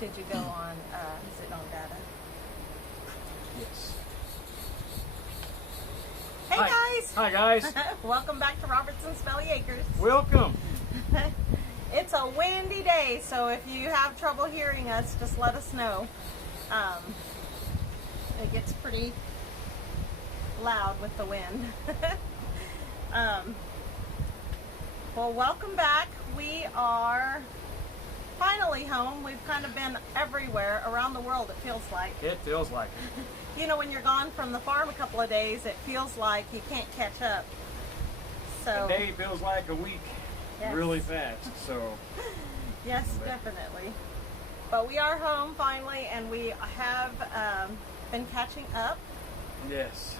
Did you go on, is it on data? Yes. Hey Hi. guys! Hi guys. Welcome back to Robertson's Belly Acres. Welcome. It's a windy day, so if you have trouble hearing us, just let us know. It gets pretty loud with the wind. Well, welcome back. We are finally home. We've kind of been everywhere around the world, it feels like. It feels like it. You know, when you're gone from the farm a couple of days, it feels like you can't catch up. So A day feels like a week. Yes. Really fast. So yes, definitely. But we are home finally, and we have been catching up. yes,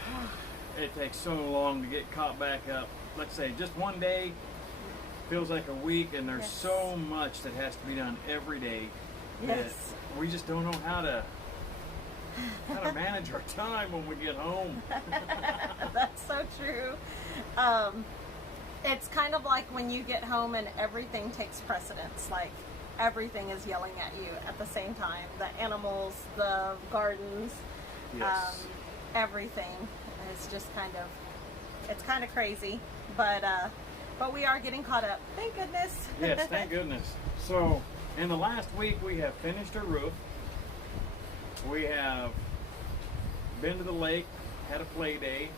it takes so long to get caught back up. Let's say just one day feels like a week, and there's Yes. so much that has to be done every day. that Yes. We just don't know how to manage our time when we get home. That's so true. It's kind of like when you get home and everything takes precedence. Like everything is yelling at you at the same time. The animals, the gardens, Yes. everything is just it's kind of crazy. But we are getting caught up. Thank goodness. Yes, thank goodness. So, in the last week, we have finished our roof. We have been to the lake, had a play day.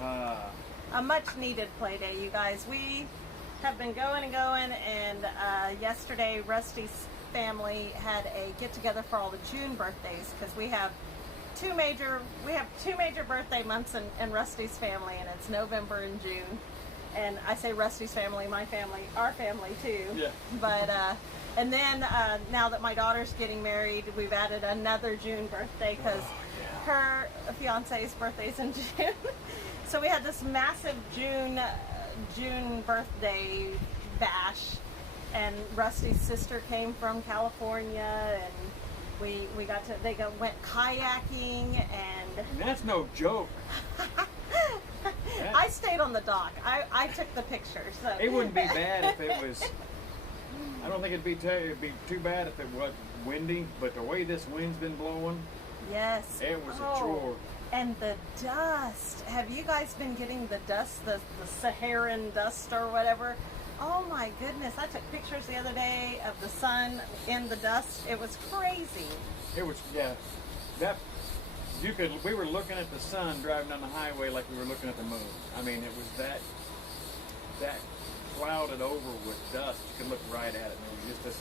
A much needed play day, you guys. We have been going and going, and yesterday Rusty's family had a get together for all the June birthdays, because we have two major birthday months in Rusty's family, and it's November and June. And I say Rusty's family, my family, our family too. Yeah. But and then now that my daughter's getting married, we've added another June birthday, because her fiance's birthday's in June. So we had this massive June birthday bash, and Rusty's sister came from California, and they went kayaking, and That's no joke. I stayed on the dock. I took the pictures. So. It wouldn't be bad if it was. I don't think it'd be too bad if it was windy, but the way this wind's been blowing, Yes. it was a chore. And the dust. Have you guys been getting the dust, the Saharan dust or whatever? Oh my goodness. I took pictures the other day of the sun in the dust. It was crazy. It was we were looking at the sun driving down the highway like we were looking at the moon. I mean, it was that clouded over with dust. You could look right at it, and it was just this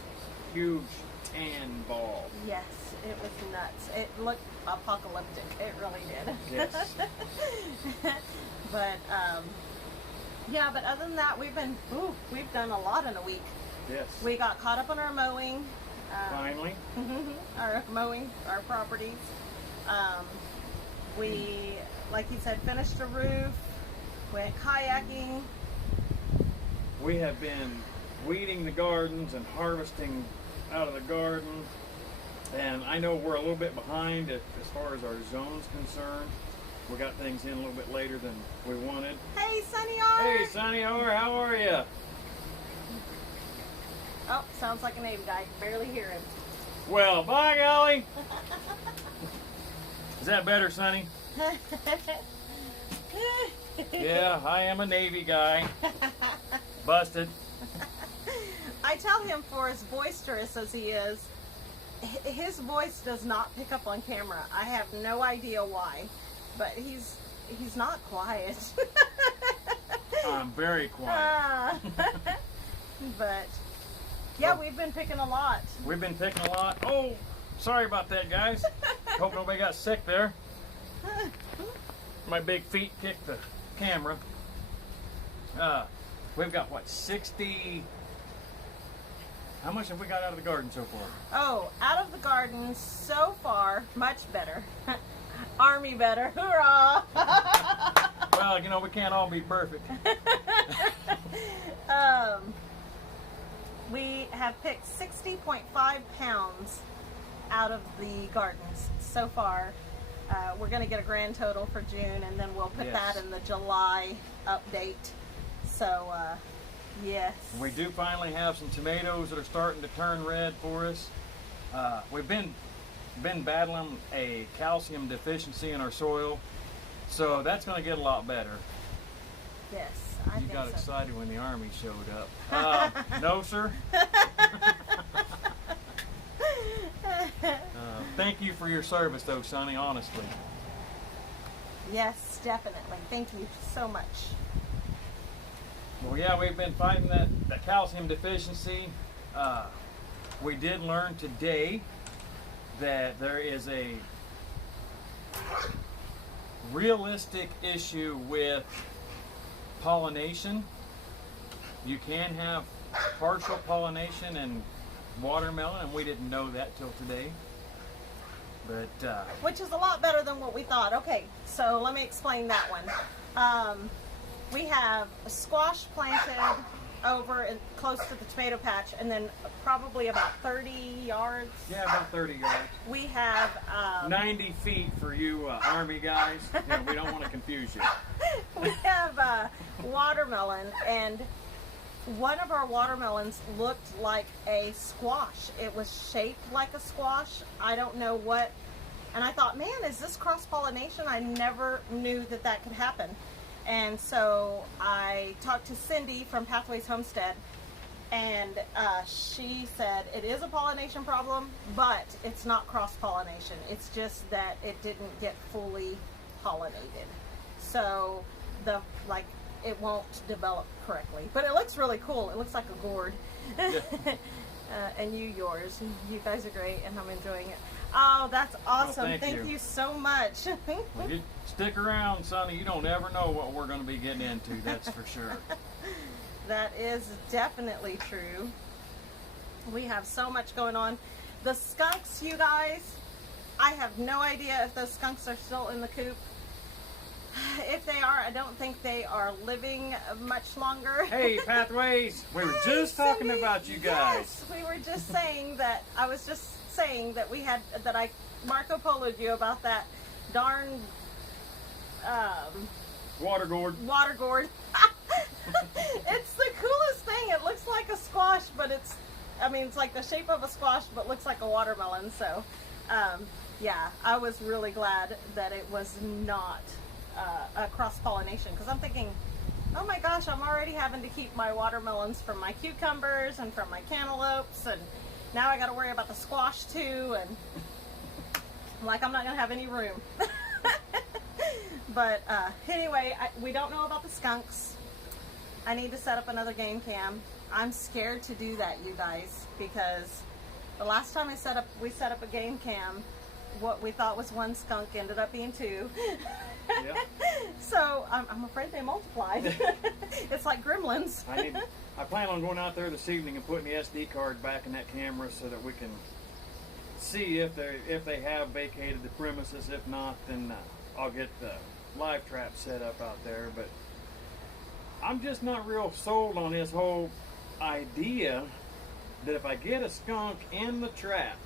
huge tan ball. Yes, it was nuts. It looked apocalyptic. It really did. Yes. But yeah, but other than that, we've done a lot in a week. Yes. We got caught up on our mowing. Finally. Our properties. We, like you said, finished the roof, went kayaking. We have been weeding the gardens and harvesting out of the garden. And I know we're a little bit behind as far as our zone's concerned. We got things in a little bit later than we wanted. Hey, Sunny R! Hey, Sonny R, how are you? Oh, sounds like a Navy guy. Barely hear him. Well, by golly. Is that better, Sonny? Yeah, I am a Navy guy. Busted. I tell him, for as boisterous as he is, his voice does not pick up on camera. I have no idea why, but he's not quiet. I'm very quiet. But yeah, we've been picking a lot. We've been picking a lot. Oh, sorry about that, guys. Hope nobody got sick there. My big feet kicked the camera. We've got, what, 60... How much have we got out of the garden so far? Oh, out of the garden so far, much better. Army better. Hoorah! Well, you know, we can't all be perfect. We have picked 60.5 pounds out of the gardens so far. We're going to get a grand total for June, and then we'll put that in the July update. So, yes. We do finally have some tomatoes that are starting to turn red for us. we've been battling a calcium deficiency in our soil, so that's going to get a lot better. Yes, I You think got so. excited when the Army showed up. No, sir. Thank you for your service, though, Sonny, honestly. Yes, definitely. Thank you so much. Well, yeah, we've been fighting that calcium deficiency. We did learn today that there is a realistic issue with pollination. You can have partial pollination in watermelon, and we didn't know that till today. But Which is a lot better than what we thought. Okay, so let me explain that one. We have a squash planted over close to the tomato patch, and then probably about 30 yards. yeah, about 30 yards. We have 90 feet for you Army guys. We don't want to confuse you. we have watermelon, and one of our watermelons looked like a squash. It was shaped like a squash. I don't know what, and I thought, man, is this cross-pollination? I never knew that that could happen. And so I talked to Cindy from Pathways Homestead, and she said it is a pollination problem, but it's not cross-pollination. It's just that it didn't get fully pollinated. So it won't develop correctly. But it looks really cool. It looks like a gourd. Yeah. And yours. You guys are great, and I'm enjoying it. Oh, that's awesome. Well, thank thank you. you so much. Well, you stick around, Sonny. You don't ever know what we're going to be getting into, that's for sure. That is definitely true. We have so much going on. The skunks, you guys, I have no idea if those skunks are still in the coop. If they are, I don't think they are living much longer. Hey, Pathways! We were just talking Cindy, about you guys. Yes, we were just saying that. I was just saying that I Marco Polo'd you about that darn Water gourd. water gourd. It's the coolest thing. It looks like a squash, but it's like the shape of a squash, but looks like a watermelon. So, yeah, I was really glad that it was not a cross-pollination, because I'm thinking, oh my gosh, I'm already having to keep my watermelons from my cucumbers and from my cantaloupes, and now I got to worry about the squash too, and I'm not going to have any room. But anyway, we don't know about the skunks. I need to set up another game cam. I'm scared to do that, you guys, because the last time we set up a game cam, what we thought was one skunk ended up being two. Yep. So I'm afraid they multiplied. It's like gremlins. I plan on going out there this evening and putting the SD card back in that camera so that we can see if they have vacated the premises. If not, then I'll get the live trap set up out there. But I'm just not real sold on this whole idea that if I get a skunk in the trap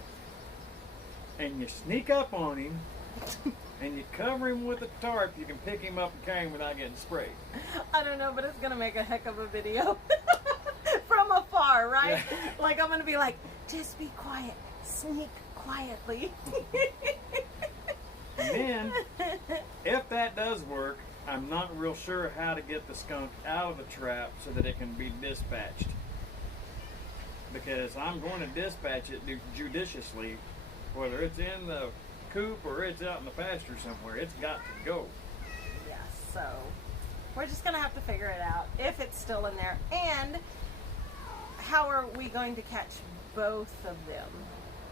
and you sneak up on him and you cover him with a tarp, you can pick him up and carry him without getting sprayed. I don't know, but it's going to make a heck of a video. From afar, right? Yeah. I'm going to be like, just be quiet. Sneak quietly. And then, if that does work, I'm not real sure how to get the skunk out of the trap so that it can be dispatched. Because I'm going to dispatch it judiciously, whether it's in the coop or it's out in the pasture somewhere. It's got to go. Yes, so we're just going to have to figure it out, if it's still in there. And how are we going to catch both of them?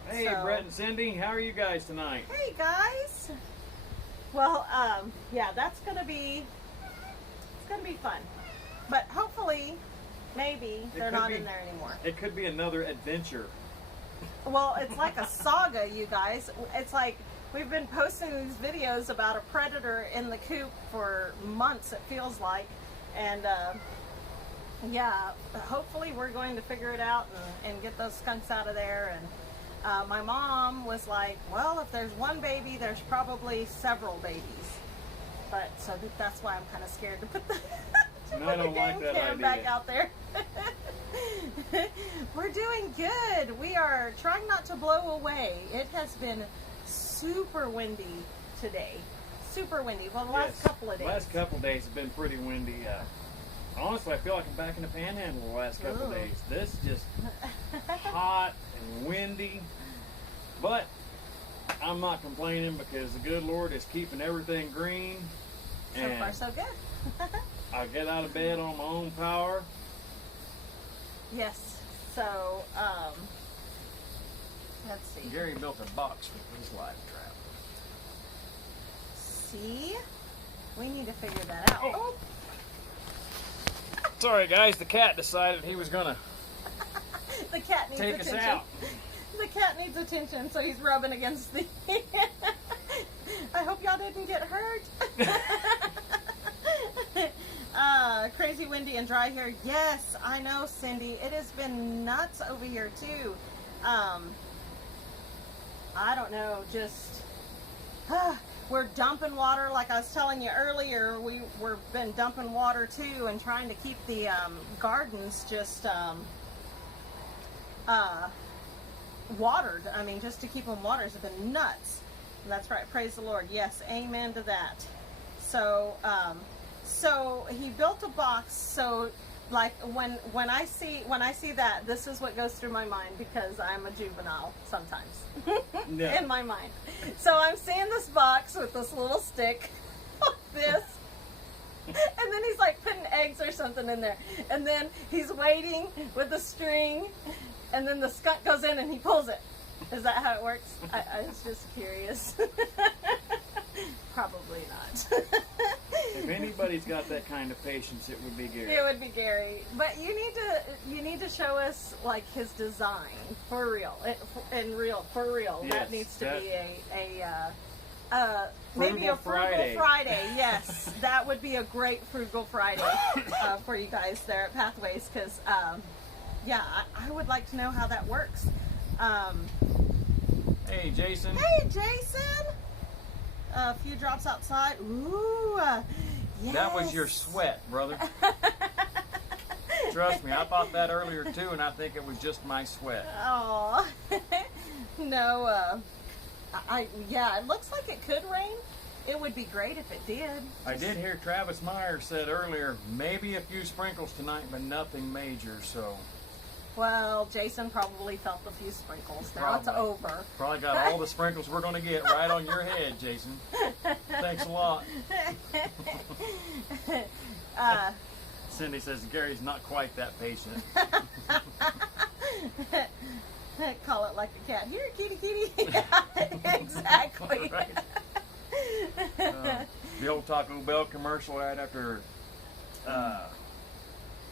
Hey, So- Brett and Cindy, how are you guys tonight? Hey, guys. Well, yeah, it's going to be fun. But hopefully, maybe they're could not be. in there anymore. It could be another adventure. Well, it's like a saga, you guys. It's like we've been posting these videos about a predator in the coop for months, it feels like. And yeah, hopefully we're going to figure it out and get those skunks out of there. And my mom was like, well, if there's one baby, there's probably several babies. But so that's why I'm kind of scared to put the And I don't like that idea. Back out there. We're doing good. We are trying not to blow away. It has been super windy today. Super windy. Well, the last couple of days. Last couple of days have been pretty windy. Honestly, I feel like I'm back in the Panhandle the last couple of days. This is just hot and windy. But I'm not complaining because the good Lord is keeping everything green. So far, so good. I get out of bed on my own power. Yes. So, let's see. Gary built a box for his live trap. See? We need to figure that out. Oh. Sorry, guys. The cat decided he was gonna the cat needs take attention. us out. The cat needs attention, so he's rubbing against the. I hope y'all didn't get hurt. Crazy windy and dry here. Yes, I know, Cindy. It has been nuts over here too. I don't know. Just we're dumping water, like I was telling you earlier. We've been dumping water too, and trying to keep the gardens just watered. I mean, just to keep them watered has been nuts. And that's right. Praise the Lord. Yes, amen to that. So, so he built a box. So, like when I see that, this is what goes through my mind because I'm a juvenile sometimes in my mind. So I'm seeing this box with this little stick, like this. And then he's like putting eggs or something in there. And then he's waiting with the string. And then the skunk goes in and he pulls it. Is that how it works? I was just curious. Probably not. If anybody's got that kind of patience, it would be Gary. It would be Gary. But you need to show us like his design for real. For real. Yes, that needs to be maybe a Frugal Friday. Yes, that would be a great Frugal Friday for you guys there at Pathways because. Yeah, I would like to know how that works. Hey, Jason. Hey, Jason. A few drops outside. Ooh, yes. That was your sweat, brother. Trust me, I thought that earlier too, and I think it was just my sweat. Oh, no. Yeah, it looks like it could rain. It would be great if it did. I did hear Travis Meyer said earlier, maybe a few sprinkles tonight, but nothing major, so. Well, Jason probably felt a few sprinkles. Now it's over. Probably got all the sprinkles we're going to get right on your head, Jason. Thanks a lot. Cindy says Gary's not quite that patient. Call it like a cat. Here, kitty, kitty. Yeah, exactly. Right. The old Taco Bell commercial right after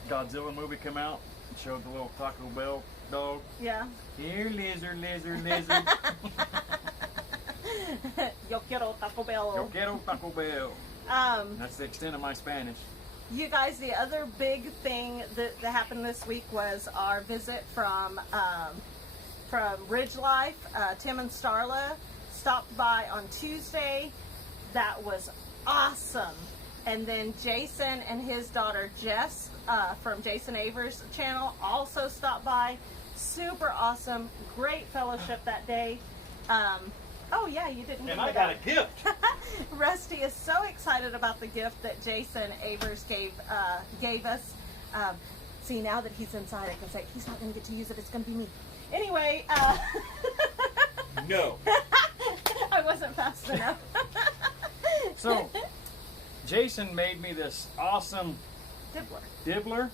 Godzilla movie come out. Showed the little Taco Bell dog. Yeah. Here, lizard, lizard, lizard. Yo quiero Taco Bell. Yo quiero Taco Bell. That's the extent of my Spanish. You guys, the other big thing that happened this week was our visit from Ridge Life. Tim and Starla stopped by on Tuesday. That was awesome. And then Jason and his daughter Jess from Jason Avers' channel also stopped by. Super awesome. Great fellowship that day. Oh yeah, you didn't. And I got a gift. Rusty is so excited about the gift that Jason Avers gave us. See, now that he's inside, I can say he's not going to get to use it. It's going to be me. Anyway. No. I wasn't fast enough. So, Jason made me this awesome dibbler.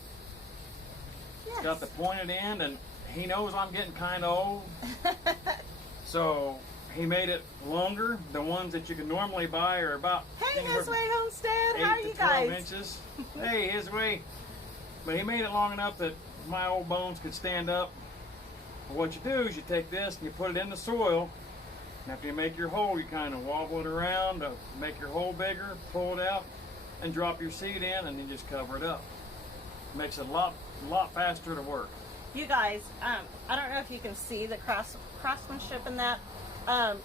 Yes. It's got the pointed end, and he knows I'm getting kind of old. So, he made it longer. The ones that you can normally buy are about Hey, His Way Homestead. How are 8 you to 12 guys? inches. Hey, His Way. But he made it long enough that my old bones could stand up. But what you do is you take this and you put it in the soil. And after you make your hole, you kind of wobble it around to make your hole bigger, pull it out, and drop your seed in, and then just cover it up. Makes it a lot faster to work. You guys, I don't know if you can see the craftsmanship in that.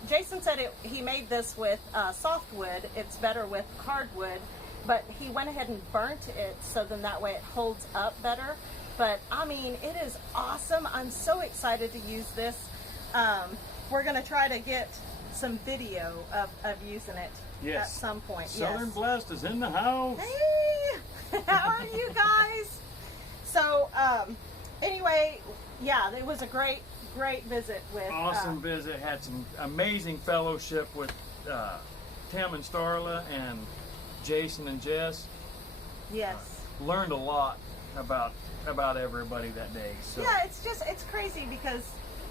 Jason said he made this with softwood. It's better with hardwood. but he went ahead and burnt it so then that way it holds up better. But I mean, it is awesome. I'm so excited to use this. We're going to try to get some video of using it at some point. Southern Blessed is in the house. Hey, how are you guys? So anyway, yeah, it was a great visit with awesome visit. Had some amazing fellowship with Tim and Starla and Jason and Jess. Yes. Learned a lot about everybody that day. So yeah, it's crazy because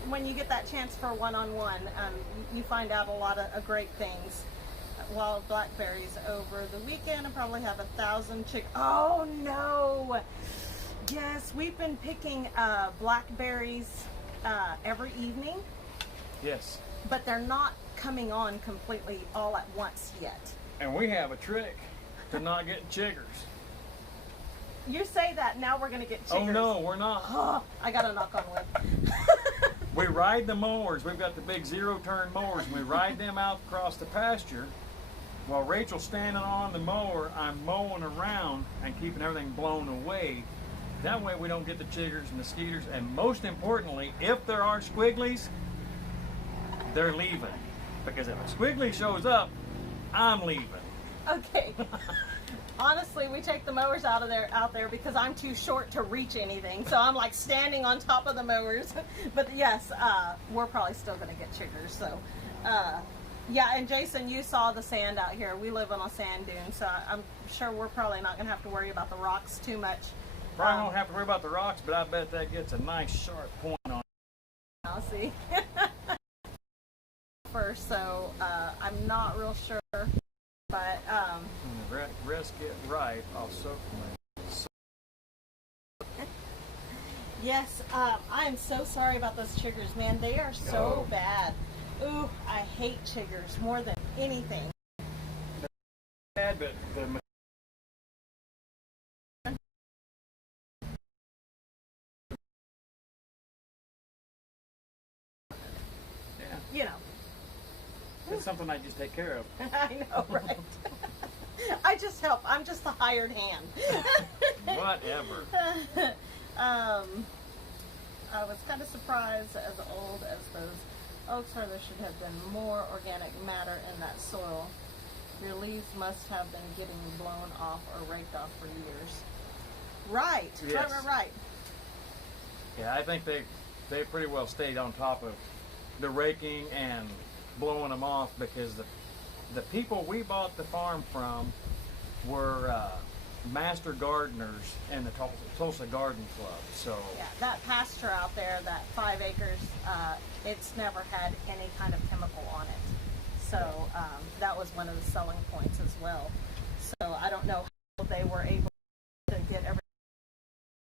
when you get that chance for one-on-one, you find out a lot of great things. Wild blackberries over the weekend. I probably have 1,000 Oh no! Yes, we've been picking blackberries every evening. Yes. But they're not coming on completely all at once yet. And we have a trick to not get chiggers. You say that, now we're going to get chiggers. Oh no, we're not. Oh, I got to knock on wood. We ride the mowers. We've got the big zero-turn mowers, and we ride them out across the pasture. While Rachel's standing on the mower, I'm mowing around and keeping everything blown away. That way we don't get the chiggers and the skeeters. And most importantly, if there are squigglies, they're leaving. Because if a squiggly shows up, I'm leaving. Okay. Honestly, we take the mowers out there because I'm too short to reach anything. So I'm like standing on top of the mowers. But yes, we're probably still going to get chiggers. So, yeah, and Jason, you saw the sand out here. We live on a sand dune, so I'm sure we're probably not going to have to worry about the rocks too much. Probably don't have to worry about the rocks, but I bet that gets a nice sharp point on it. I'll see. First, so I'm not real sure, but when the rest get ripe, I'll soak my. Yes, I am so sorry about those chiggers, man. They are so bad. Ooh, I hate chiggers more than anything. Bad, but the you know. It's something I just take care of. I know, right? I just help. I'm just the hired hand. Whatever. I was kind of surprised as old as those oaks are. There should have been more organic matter in that soil. Your leaves must have been getting blown off or raked off for years. Right. Yes. Right. Yeah, I think they pretty well stayed on top of the raking and blowing them off because the people we bought the farm from were master gardeners in the Tulsa Garden Club. So yeah, that pasture out there, that 5 acres, it's never had any kind of chemical on it. So that was one of the selling points as well. So I don't know how they were able to get everything.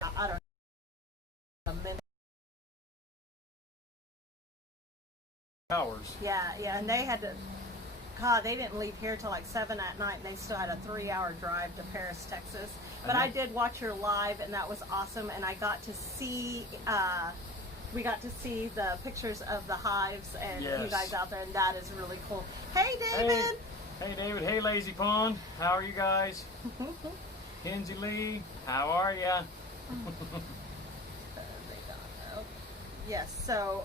I don't know. hours. Yeah, and they had to. God, they didn't leave here till like 7 at night, and they still had a 3-hour drive to Paris, Texas. But I did watch your live, and that was awesome. And I got to see, we got to see the pictures of the hives and you guys out there, and that is really cool. Hey, David. Hey, David. Hey, Lazy Pond. How are you guys? Kenzie Lee. How are ya? Yes. So.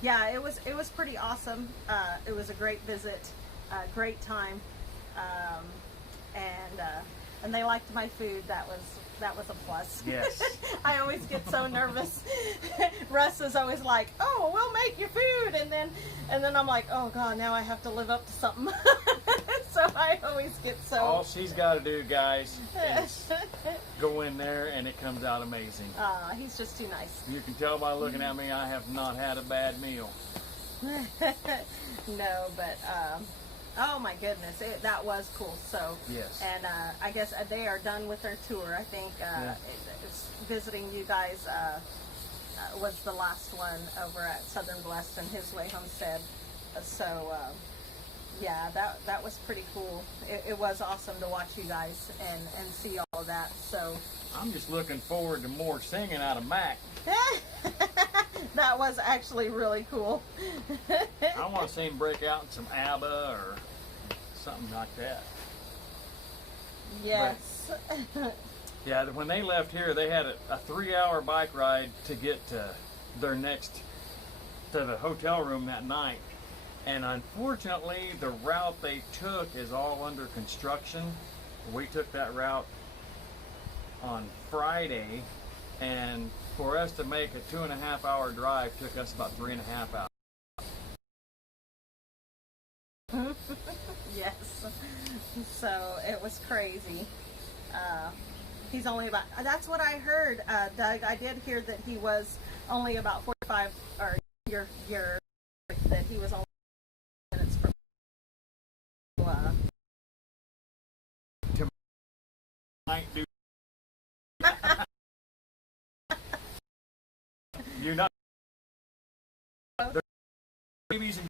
Yeah, it was pretty awesome. It was a great visit, great time, and they liked my food. That was a plus. Yes. I always get so nervous. Russ is always like, "Oh, we'll make your food," and then I'm like, "Oh God, now I have to live up to something." So I always get so. All she's got to do, guys, is go in there, and it comes out amazing. He's just too nice. You can tell by looking at me, I have not had a bad meal. No, but oh my goodness, that was cool. So yes, and I guess they are done with their tour. I think it's visiting you guys was the last one over at Southern Blessed and His Way Homestead. So yeah, that was pretty cool. It was awesome to watch you guys and see all of that. So I'm just looking forward to more singing out of Mac. That was actually really cool. I want to see him break out in some ABBA or something like that. Yes. Yeah, when they left here, they had a 3-hour bike ride to get to the hotel room that night. And unfortunately, the route they took is all under construction. We took that route on Friday, and for us to make a 2.5-hour drive took us about 3.5 hours. Yes. So it was crazy. He's only about, that's what I heard, Doug. I did hear that he was only about 45, or that he was only minutes from Might do. You're not. Babies and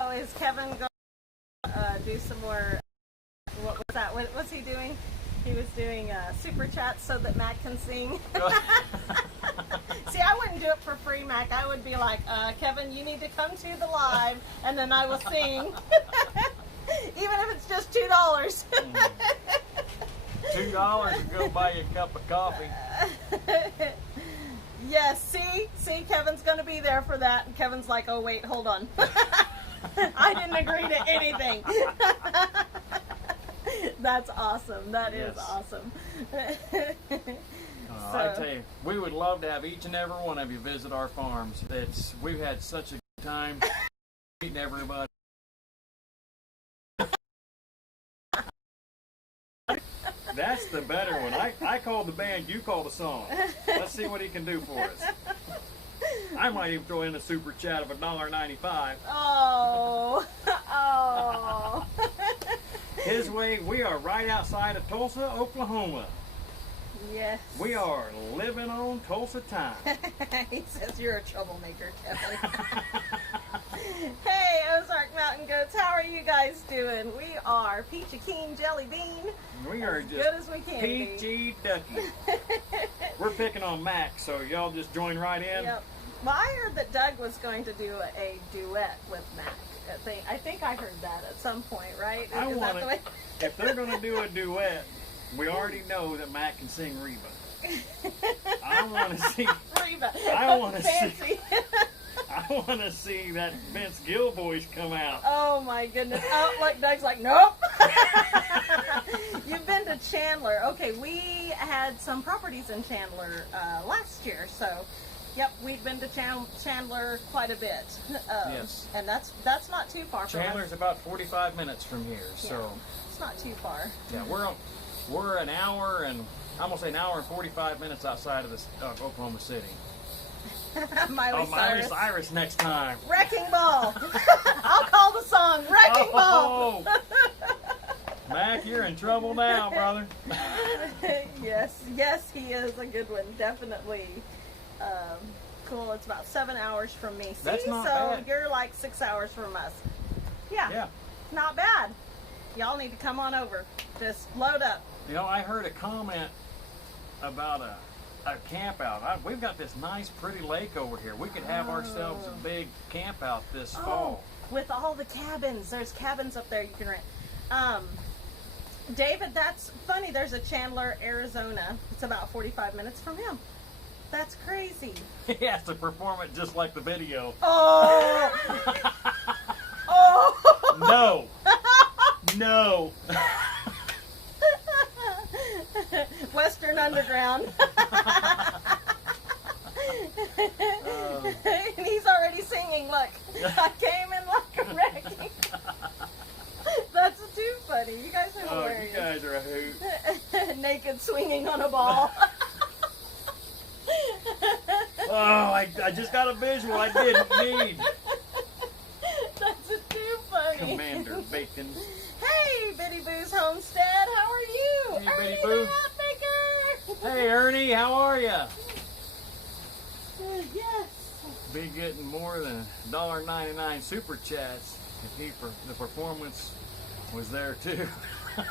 Oh, is Kevin going to do some more? What was that? What's he doing? He was doing super chats so that Mac can sing. See, I wouldn't do it for free, Mac. I would be like, Kevin, you need to come to the live, and then I will sing. Even if it's just $2. $2 to go buy you a cup of coffee. Yes, see, Kevin's going to be there for that. And Kevin's like, oh, wait, hold on. I didn't agree to anything. That's awesome. That is awesome. I tell you, we would love to have each and every one of you visit our farms. We've had such a good time meeting everybody. That's the better one. I call the band, you call the song. Let's see what he can do for us. I might even throw in a super chat of $1.95. Oh. Oh. His way, we are right outside of Tulsa, Oklahoma. Yes. We are living on Tulsa time. He says you're a troublemaker, Kevin. Hey, Ozark Mountain Goats, how are you guys doing? We are Peachy Keen Jelly Bean. We are as just good as we can peachy ducky. We're picking on Mac, so y'all just join right in. Yep. Well, I heard that Doug was going to do a duet with Mac. I think I heard that at some point, right? Is that the way? If they're going to do a duet, we already know that Mac can sing Reba. I want to see. Reba. I want to Fancy. see. I want to see that Vince Gill voice come out. Oh my goodness. Oh, like Doug's like, nope. You've been to Chandler. Okay, we had some properties in Chandler last year, so yep, we've been to Chandler quite a bit. Yes. And that's not too far from us. Chandler's about 45 minutes from here, so yeah, it's not too far. yeah, we're an hour and I'm gonna say an hour and 45 minutes outside of Oklahoma City. Miley Cyrus next time. Wrecking Ball. I'll call the song Wrecking Ball. Mac, you're in trouble now, brother. Yes, he is a good one. Definitely. Cool. It's about 7 hours from me. See, That's not so bad. You're like 6 hours from us. Yeah. Not bad. Y'all need to come on over. Just load up. You know, I heard a comment about a camp out. We've got this nice, pretty lake over here. We could have ourselves a big camp out this fall. With all the cabins. There's cabins up there you can rent. David, that's funny. There's a Chandler, Arizona. It's about 45 minutes from him. That's crazy. He has to perform it just like the video. Oh! Oh! No. No. Western Underground. And he's already singing, look. I came in like a wrecking. That's too funny. You guys are hilarious. You guys are a hoot. Naked swinging on a ball. Oh, I just got a visual I didn't need. That's too funny. Commander Bacon. Hey, Bitty Boo's Homestead, how are you? Hey, Ernie Bitty Boo. the Hat Maker. Hey, Ernie, how are you? Yes. Be getting more than $1.99 super chats if the performance was there too.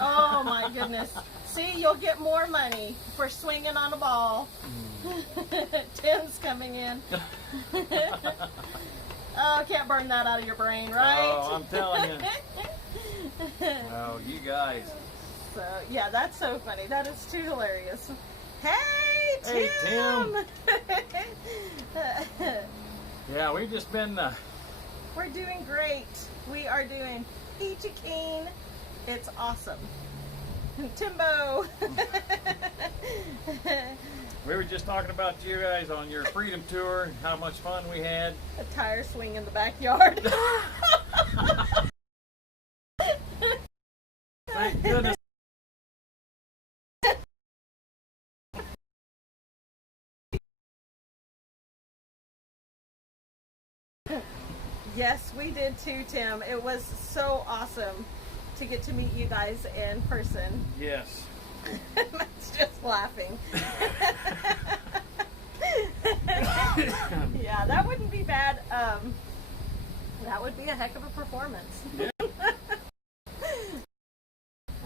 Oh my goodness. See, you'll get more money for swinging on a ball. Tim's coming in. Oh, can't burn that out of your brain, right? Oh, I'm telling you. Oh, you guys. So yeah, that's so funny. That is too hilarious. Hey, Tim! Yeah, we've just been... We're doing great. We are doing peachy keen. It's awesome. Timbo! We were just talking about you guys on your freedom tour and how much fun we had. A tire swing in the backyard. Thank goodness. Yes, we did too, Tim. It was so awesome to get to meet you guys in person. Yes. Matt's just laughing. Yeah, that wouldn't be bad. That would be a heck of a performance. Yeah.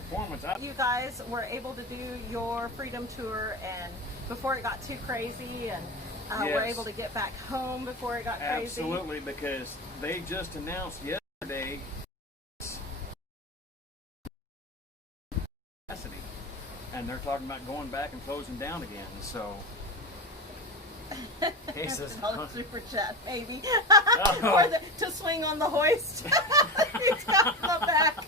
Performance. You guys were able to do your freedom tour, and before it got too crazy, and Yes. we're able to get back home before it got crazy. Absolutely, because they just announced yesterday and they're talking about going back and closing down again. So he says, super chat, maybe. Oh. Or to swing on the hoist. He's got the back.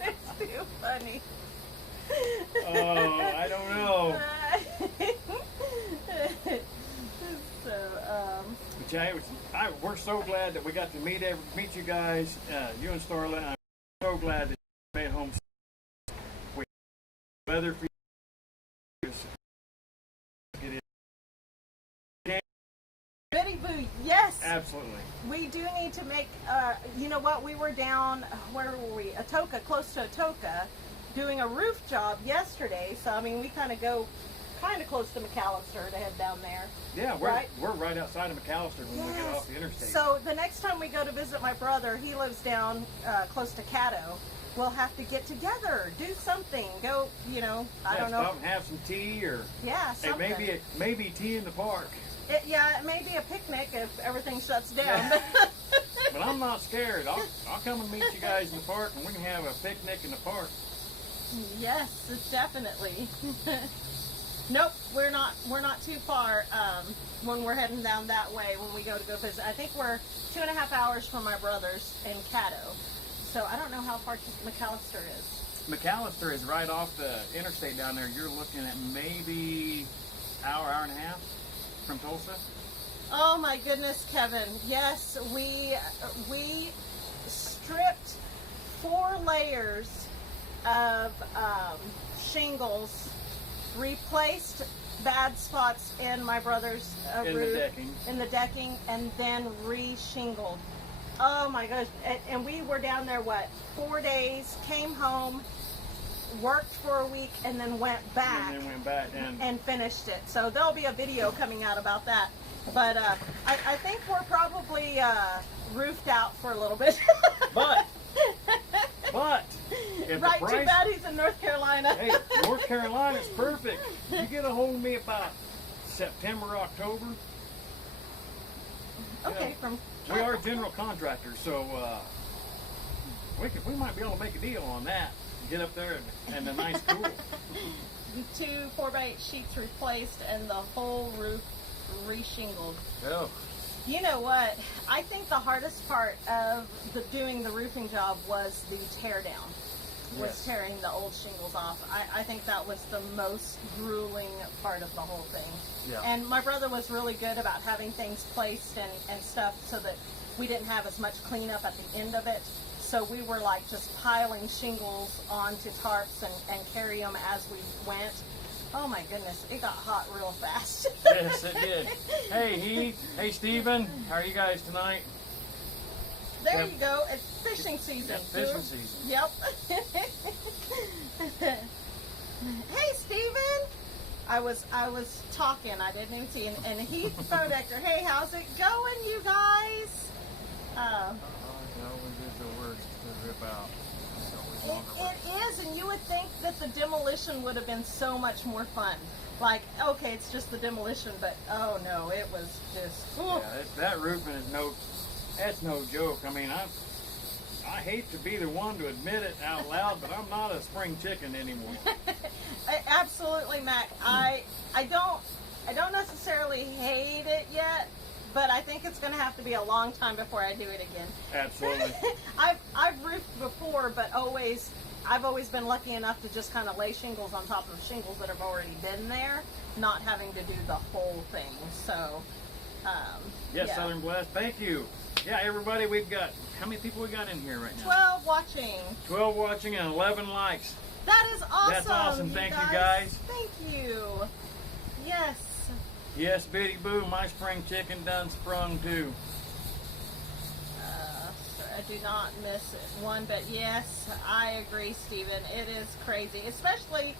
It's too funny. "Oh, I don't know." But yeah, we're so glad that we got to meet you guys, you and Starla. I'm so glad that you made it home. We weather for you. Betty Boo, yes. Absolutely. We do need to make, you know what, we were down, where were we? Atoka, close to Atoka, doing a roof job yesterday. So, I mean, we kind of go close to McAllister to head down there. Yeah, we're right outside of McAllister when we get off the interstate. So the next time we go to visit my brother, he lives down close to Caddo. We'll have to get together, do something, go, I don't know. Stop and have some tea, or something. Hey, maybe tea in the park. It may be a picnic if everything shuts down. Yeah. But I'm not scared. I'll come and meet you guys in the park, and we can have a picnic in the park. Yes, definitely. Nope, we're not too far when we're heading down that way when we go visit. I think we're 2.5 hours from my brother's in Caddo. So I don't know how far McAllister is. McAllister is right off the interstate down there. You're looking at maybe hour and a half from Tulsa. Oh my goodness, Kevin. Yes, we stripped 4 layers of shingles, replaced bad spots in my brother's roof, in the decking, and then re-shingled. Oh my gosh. And we were down there, 4 days, came home, worked for a week, and then went back, and finished it. So there'll be a video coming out about that. But I think we're probably roofed out for a little bit. But right, too bad he's in North Carolina. Hey, North Carolina's perfect. You get a hold of me about September, October. Okay, we are general contractors, so we might be able to make a deal on that. Get up there and a nice cool. 2 4x8 sheets replaced and the whole roof re-shingled. Oh. You know what? I think the hardest part of doing the roofing job was the tear down. Was tearing the old shingles off. I think that was the most grueling part of the whole thing. Yeah. And my brother was really good about having things placed and stuff so that we didn't have as much cleanup at the end of it. So we were like just piling shingles onto tarps and carry them as we went. Oh my goodness, it got hot real fast. Yes, it did. Hey, Heath. Hey, Stephen. How are you guys tonight? There you go. It's fishing season. Fishing season. Yep. Hey, Stephen. I was talking. I didn't even see. And Heath Bodector. Hey, how's it going, you guys? It is, and you would think that the demolition would have been so much more fun. Like, okay, it's just the demolition, but oh no, it was just. Yeah, that roofing is that's no joke. I mean, I hate to be the one to admit it out loud, but I'm not a spring chicken anymore. Absolutely, Mac. I don't necessarily hate it yet, but I think it's going to have to be a long time before I do it again. Absolutely. I've roofed before, but I've always been lucky enough to just kind of lay shingles on top of shingles that have already been there, not having to do the whole thing. So, yes, yeah. Southern Blast, thank you. Yeah, everybody, we've got, how many people we got in here right now? 12 watching. 12 watching and 11 likes. That is awesome. That's awesome. Thank you, guys. Thank you. Yes. Yes, Biddy Boo, my spring chicken done sprung too. I do not miss it one bit. Yes, I agree, Stephen. It is crazy, especially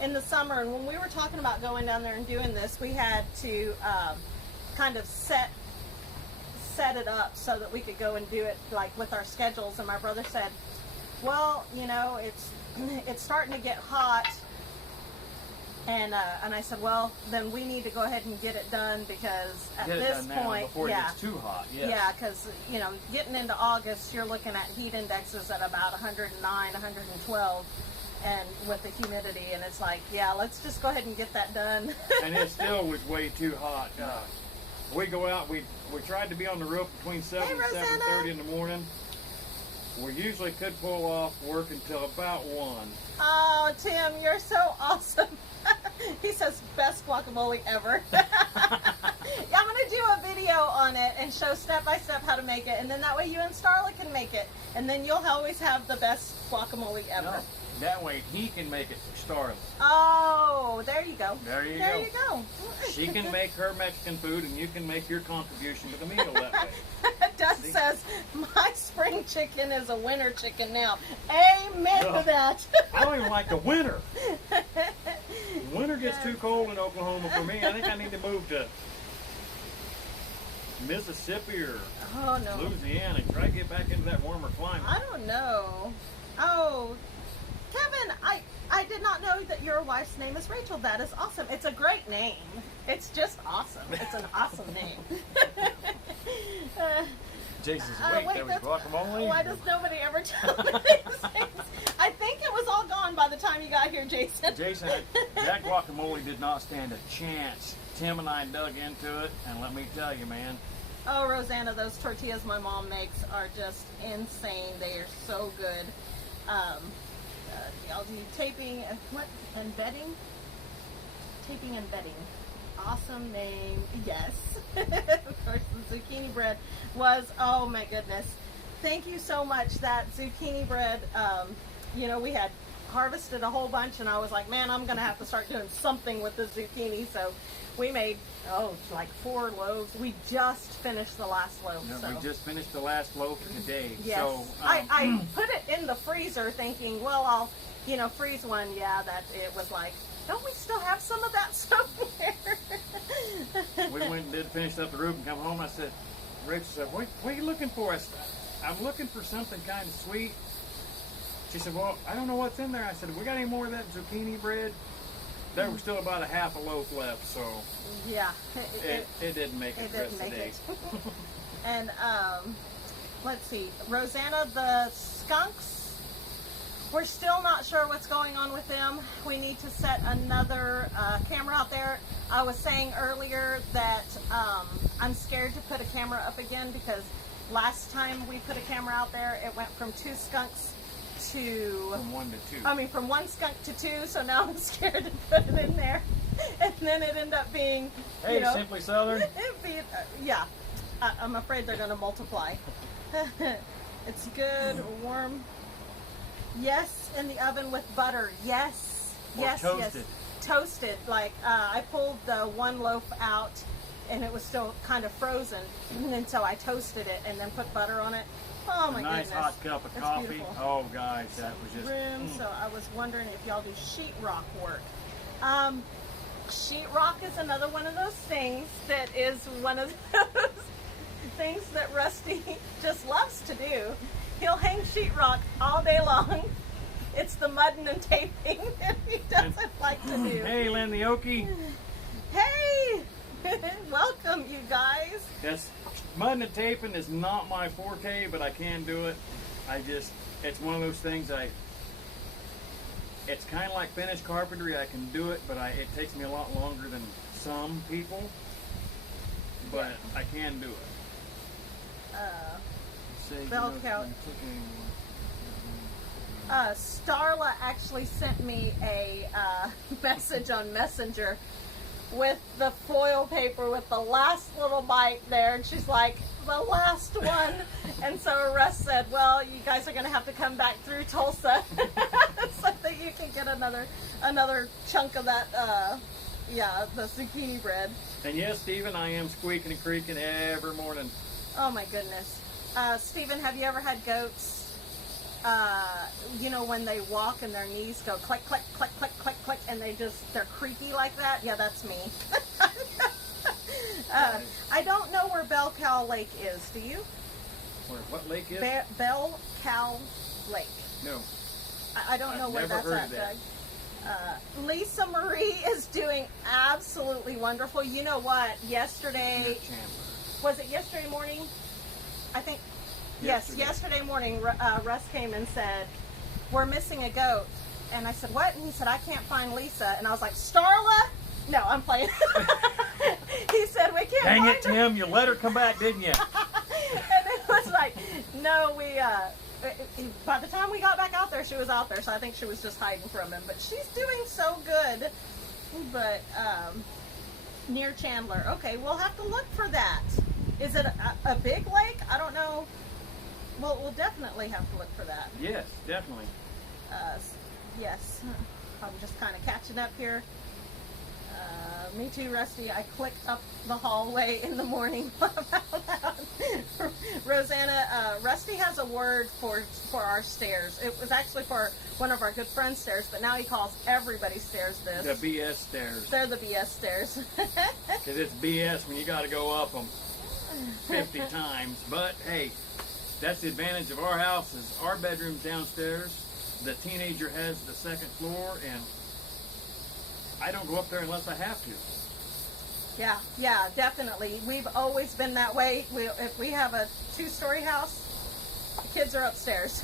in the summer. And when we were talking about going down there and doing this, we had to kind of set it up so that we could go and do it like with our schedules. And my brother said, well, you know, it's starting to get hot. And I said, well, then we need to go ahead and get it done because at this point, before it gets too hot. Yes. Yeah, because you know, getting into August, you're looking at heat indexes at about 109, 112, and with the humidity, and it's like, yeah, let's just go ahead and get that done. And it still was way too hot. We go out. We tried to be on the roof between 7 and 7:30 in the morning. We usually could pull off work until about 1. Oh, Tim, you're so awesome. He says, best guacamole ever. I'm going to do a video on it and show step by step how to make it. And then that way you and Starla can make it. And then you'll always have the best guacamole ever. No, that way he can make it for Starla. Oh, there you go. There you go. She can make her Mexican food and you can make your contribution to the meal that way. Doug says, my spring chicken is a winter chicken now. Amen to that. I don't even like the winter. Winter gets too cold in Oklahoma for me. I think I need to move to Mississippi or Louisiana. Try to get back into that warmer climate. I don't know. Oh, Kevin, I did not know that your wife's name is Rachel. That is awesome. It's a great name. It's just awesome. It's an awesome name. Jason says, wait, there was guacamole? Why does nobody ever tell me these things? I think it was all gone by the time you got here, Jason. Jason, that guacamole did not stand a chance. Tim and I dug into it, and let me tell you, man. Oh, Rosanna, those tortillas my mom makes are just insane. They are so good. I'll do taping and bedding? Taping and bedding. Awesome name. Yes. Of course, the zucchini bread was, oh my goodness. Thank you so much. That zucchini bread, you know, we had harvested a whole bunch and I was like, man, I'm going to have to start doing something with the zucchini. So we made, like 4 loaves. We just finished the last loaf. Yeah, so. we just finished the last loaf today. Yes. So, I put it in the freezer thinking, well, I'll, freeze one. Yeah, it was like, don't we still have some of that somewhere? We went and did finish up the roof and come home. I said, Rachel said, what are you looking for? I said, I'm looking for something kind of sweet. She said, well, I don't know what's in there. I said, we got any more of that zucchini bread? There was still about a half a loaf left, so yeah, it didn't make it the rest of the day. And let's see, Rosanna, the skunks, we're still not sure what's going on with them. We need to set another camera out there. I was saying earlier that I'm scared to put a camera up again because last time we put a camera out there, it went from 2 skunks to... From 1 to 2. I mean, from 1 skunk to 2, so now I'm scared to put it in there. And then it ended up being, Hey, Simply Southern. Yeah, I'm afraid they're going to multiply. It's good, warm. Yes, in the oven with butter. Yes, yes, toasted. Yes. Toasted. Like, I pulled the 1 loaf out, and it was still kind of frozen. And so I toasted it and then put butter on it. Oh my goodness. Nice hot cup of It's coffee. beautiful. Oh, guys, that was just... So I was wondering if y'all do sheetrock work. Sheetrock is another one of those things that is one of those things that Rusty just loves to do. He'll hang sheetrock all day long. It's the mudding and taping that he doesn't like to do. Hey, Lynn the Okie. Hey! Welcome, you guys. Yes, mudding and taping is not my forte, but I can do it. It's one of those things it's kind of like finished carpentry. I can do it, but it to me a lot longer than some people, but I can do it. Bell cow. Starla actually sent me a message on Messenger with the foil paper with the last little bite there, and she's like, the last one. And so Russ said, well, you guys are going to have to come back through Tulsa so that you can get another chunk of that, the zucchini bread. And yes, Stephen, I am squeaking and creaking every morning. Oh my goodness. Stephen, have you ever had goats? When they walk and their knees go click, click, click, click, click, click, and they're creaky like that? Yeah, that's me. I don't know where Bell Cow Lake is. Do you? Where what lake is? Bell Cow Lake. No. I don't know where that's at, Doug. Lisa Marie is doing absolutely wonderful. You know what? Yesterday, was it yesterday morning? I think. Yes, yesterday morning, Russ came and said, we're missing a goat. And I said, what? And he said, I can't find Lisa. And I was like, Starla? No, I'm playing. He said, we can't Dang find it, her. Tim, you let her come back, didn't you? And it was like, no, by the time we got back out there, she was out there. So I think she was just hiding from him. But she's doing so good. But near Chandler. Okay, we'll have to look for that. Is it a big lake? I don't know. Well, we'll definitely have to look for that. Yes, definitely. Yes. I'm just kind of catching up here. Me too, Rusty. I clicked up the hallway in the morning. Rosanna, Rusty has a word for our stairs. It was actually for one of our good friends' stairs, but now he calls everybody's stairs this. The BS stairs. They're the BS stairs. Because it's BS when you got to go up them 50 times. But, hey, that's the advantage of our house is our bedroom's downstairs. The teenager has the second floor, and I don't go up there unless I have to. Yeah, definitely. We've always been that way. If we have a 2-story house, the kids are upstairs.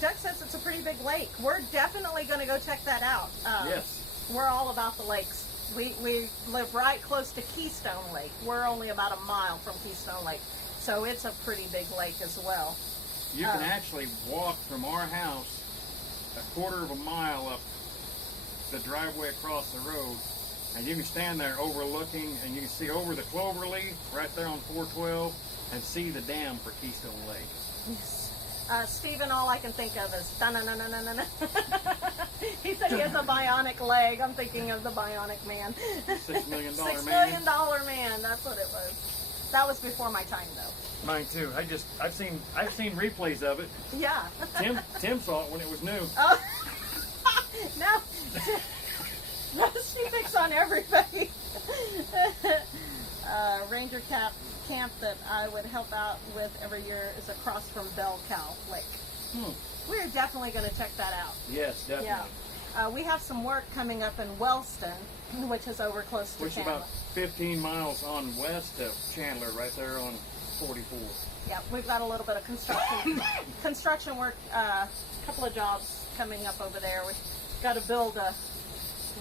Doug says it's a pretty big lake. We're definitely going to go check that out. Yes. We're all about the lakes. We live right close to Keystone Lake. We're only about a mile from Keystone Lake. So it's a pretty big lake as well. You can actually walk from our house a quarter of a mile up the driveway across the road, and you can stand there overlooking, and you can see over the cloverleaf right there on 412 and see the dam for Keystone Lake. Yes. Stephen, all I can think of is da-na-na-na-na-na. He said he has a bionic leg. I'm thinking of the Bionic Man. $6 million man. $6 million man. That's what it was. That was before my time, though. Mine too. I've seen replays of it. Yeah. Tim saw it when it was new. Oh. No. She picks on everybody. Ranger camp that I would help out with every year is across from Bell Cow Lake. We're definitely going to check that out. Yes, definitely. Yeah. We have some work coming up in Wellston, which is over close to Chandler. About 15 miles on west of Chandler, right there on 44. Yeah, we've got a little bit of construction work, a couple of jobs coming up over there. We've got to build a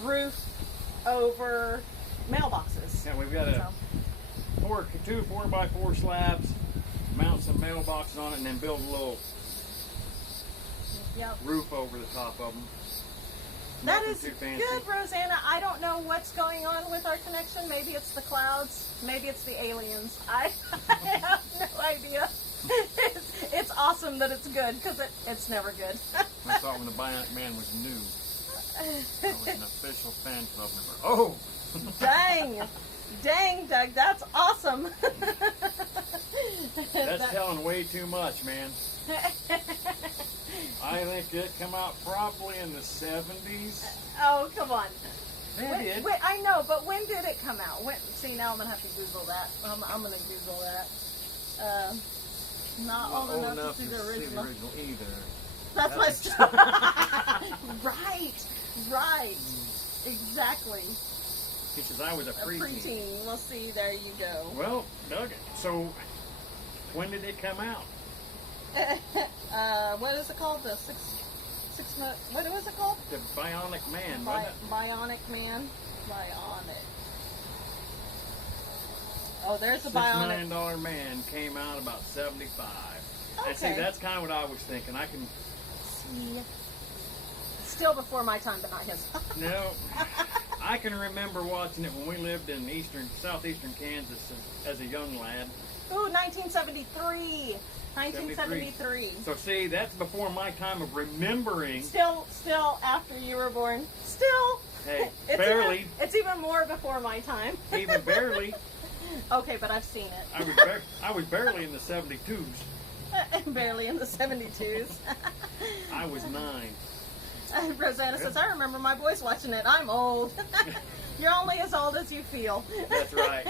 roof over mailboxes. Yeah, we've got two 4x4 slabs, mount some mailboxes on it, and then build a little roof over the top of them. That is good, Rosanna. I don't know what's going on with our connection. Maybe it's the clouds. Maybe it's the aliens. I have no idea. It's awesome that it's good, because it's never good. I thought when the Bionic Man was new, I was an official fan club member. Oh! Dang, Doug, that's awesome. That's telling way too much, man. I think it came out probably in the 70s. Oh, come on. It did. I know, but when did it come out? See, now I'm going to have to Google that. I'm going to Google that. Not old enough to see the original. Either. That's my story. Right. Exactly. Because I was a preteen. We'll see. There you go. Well, Doug, so when did it come out? What is it called? What was it called? The Bionic Man, wasn't it? Bionic Man. Bionic. Oh, there's a $6 Bionic. Million Man came out about 75. Okay. And see, that's kind of what I was thinking. I can... See. Still before my time, but not his. No. I can remember watching it when we lived in southeastern Kansas as a young lad. Ooh, 1973. 1973. So see, that's before my time of remembering. Still after you were born. Still. Hey, barely. It's even more before my time. Even barely. Okay, but I've seen it. I was barely in the 72s. Barely in the 72s. I was 9. Rosanna says, I remember my boys watching it. I'm old. You're only as old as you feel. That's right.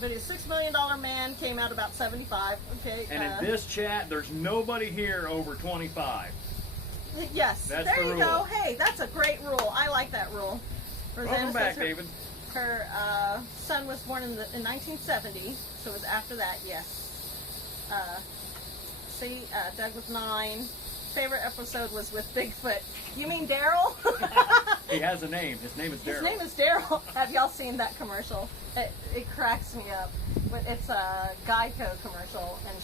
But his $6 Million Man came out about 75. Okay. And in this chat, there's nobody here over 25. Yes. That's there the you rule. go. Hey, that's a great rule. I like that rule. Welcome back, David. Her son was born in 1970, so it was after that, yes. Doug was 9. Favorite episode was with Bigfoot. You mean Daryl? He has a name. His name is Daryl. His name is Daryl. Have y'all seen that commercial? It cracks me up. It's a Geico commercial, and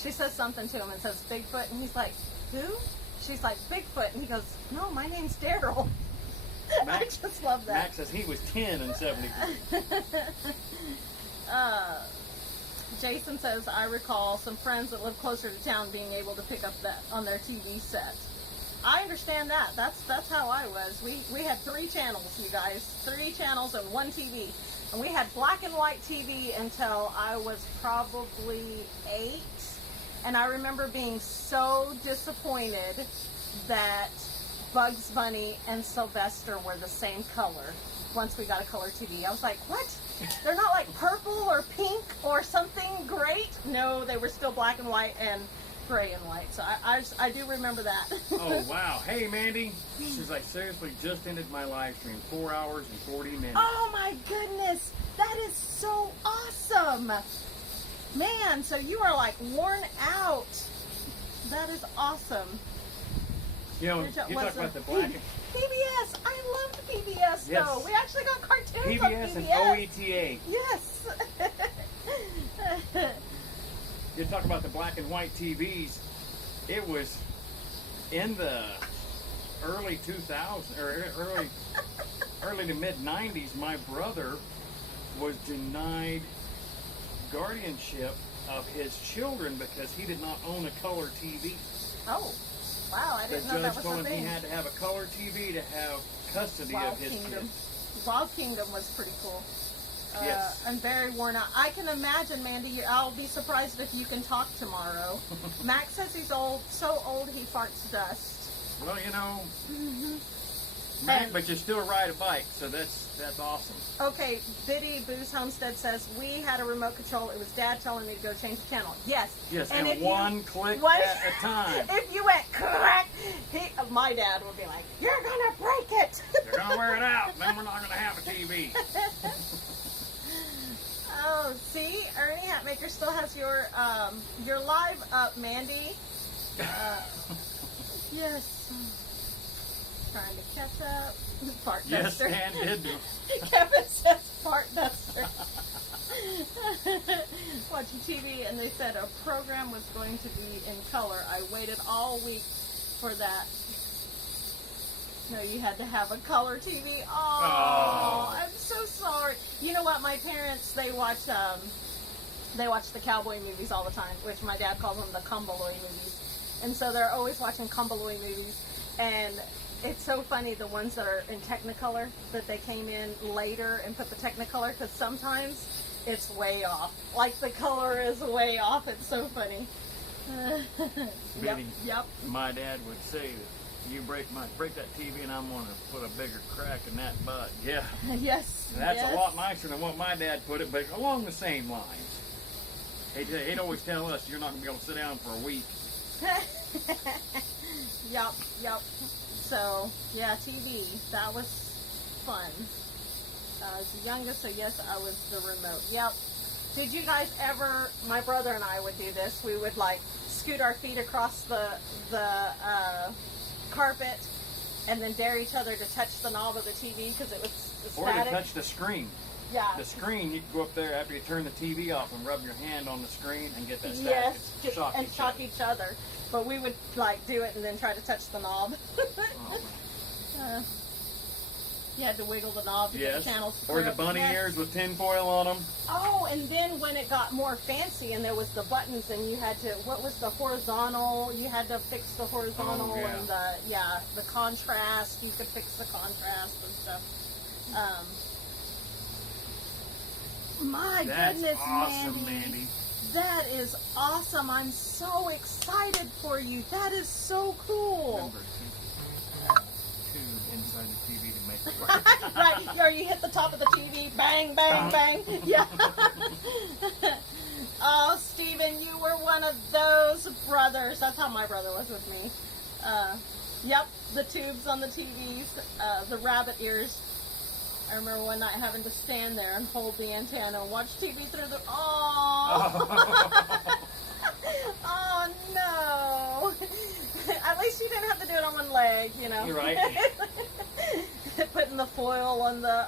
she says something to him and says Bigfoot, and he's like, who? She's like, Bigfoot, and he goes, no, my name's Daryl. I just love that. Max says he was 10 in 73. Jason says, I recall some friends that live closer to town being able to pick up that on their TV set. I understand that. That's how I was. We had 3 channels, you guys. 3 channels and 1 TV. And we had black and white TV until I was probably 8. And I remember being so disappointed that Bugs Bunny and Sylvester were the same color once we got a color TV. I was like, what? They're not like purple or pink or something great? No, they were still black and white and gray and white. So I do remember that. Oh, wow. Hey, Mandy. She's like, seriously, just ended my live stream. 4 hours and 40 minutes. Oh, my goodness. That is so awesome. Man, so you are like worn out. That is awesome. You know, you talk about the black... PBS. I love the PBS, Yes. though. We actually got cartoons on PBS. PBS and OETA. Yes. You talk about the black and white TVs. It was in the early 2000s, or early to mid 90s. My brother was denied guardianship of his children because he did not own a color TV. Oh, wow! I didn't know that was The judge told a him thing. he had to have a color TV to have custody of his kids. Wild Kingdom was pretty cool. Yes. I'm very worn out. I can imagine, Mandy. I'll be surprised if you can talk tomorrow. Max says he's old, so old he farts dust. Well, you know, And- but you still ride a bike, so that's awesome. Okay, Biddy Booze Homestead says, we had a remote control. It was Dad telling me to go change the channel. Yes. Yes, and and if one click one- at a time. If you went crack, my dad would be like, you're going to break it. You're going to wear it out, then we're not going to have a TV. Oh, see? Ernie Hatmaker still has your live up, Mandy. Yes. Trying to catch up. Fart Yes, duster. and did. Kevin says fart duster. Watching TV, and they said a program was going to be in color. I waited all week for that. No, you had to have a color TV. Oh, I'm so sorry. You know what? My parents, they watch the cowboy movies all the time, which my dad calls them the Cumberloy movies. And so they're always watching Cumberloy movies. And it's so funny, the ones that are in Technicolor, that they came in later and put the Technicolor, because sometimes it's way off. Like the color is way off. It's so funny. Yep. My dad would say that you break that TV and I'm going to put a bigger crack in that butt. Yeah. Yes. That's yes. a lot nicer than what my dad put it, but along the same lines. He'd always tell us, you're not going to be able to sit down for a week. Yep. So, yeah, TV. That was fun. I was the youngest, so yes, I was the remote. Yep. Did you guys ever? My brother and I would do this. We would like scoot our feet across the carpet, and then dare each other to touch the knob of the TV because it was static. Or to touch the screen. Yeah. The screen, you can go up there after you turn the TV off and rub your hand on the screen and get that Yes, static and shock each other. But we would like do it and then try to touch the knob. You had to wiggle the knob to get the channels. Or the bunny ears with tin foil on them. Oh, and then when it got more fancy and there was the buttons and you had to, what was the horizontal? You had to fix the horizontal and the contrast. You could fix the contrast and stuff. My That's goodness, awesome, Mandy. That is awesome. I'm so excited for you. That is so cool. Remember, tube inside the TV to make it work. Right, or you hit the top of the TV, bang, bang, bang. Yeah. Oh, Stephen, you were one of those brothers. That's how my brother was with me. Yep, the tubes on the TVs, the rabbit ears. I remember one night having to stand there and hold the antenna and watch TV through the... Oh! Oh, no! At least you didn't have to do it on one leg, you know. You're right. Putting the foil on the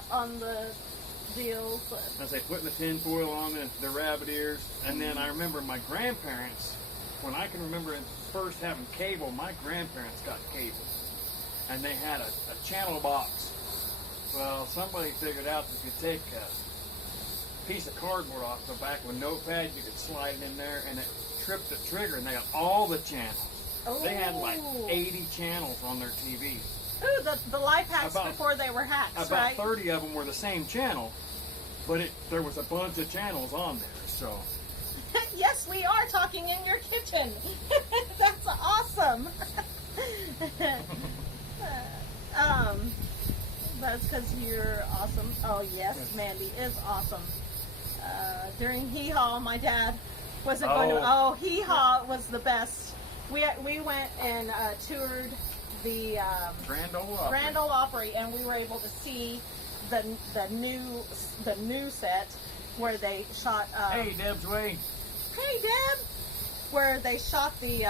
deals. I say putting the tin foil on the rabbit ears, and then I remember my grandparents. When I can remember first having cable, my grandparents got cable, and they had a channel box. Well, somebody figured out that if you take a piece of cardboard off the back of a notepad, you could slide it in there, and it tripped the trigger, and they got all the channels. Oh. They had like 80 channels on their TV. Ooh, the life hacks before they were hacks, about right? 30 of them were the same channel, but there was a bunch of channels on there, so... Yes, we are talking in your kitchen. That's awesome. That's because you're awesome. Oh, yes, Mandy is awesome. During Hee Haw, my dad wasn't going to... Oh, Hee Haw was the best. We went and toured the Grand Ole Opry, and we were able to see the new set where they shot... hey, Deb's Way. Hey, Deb! Where they shot the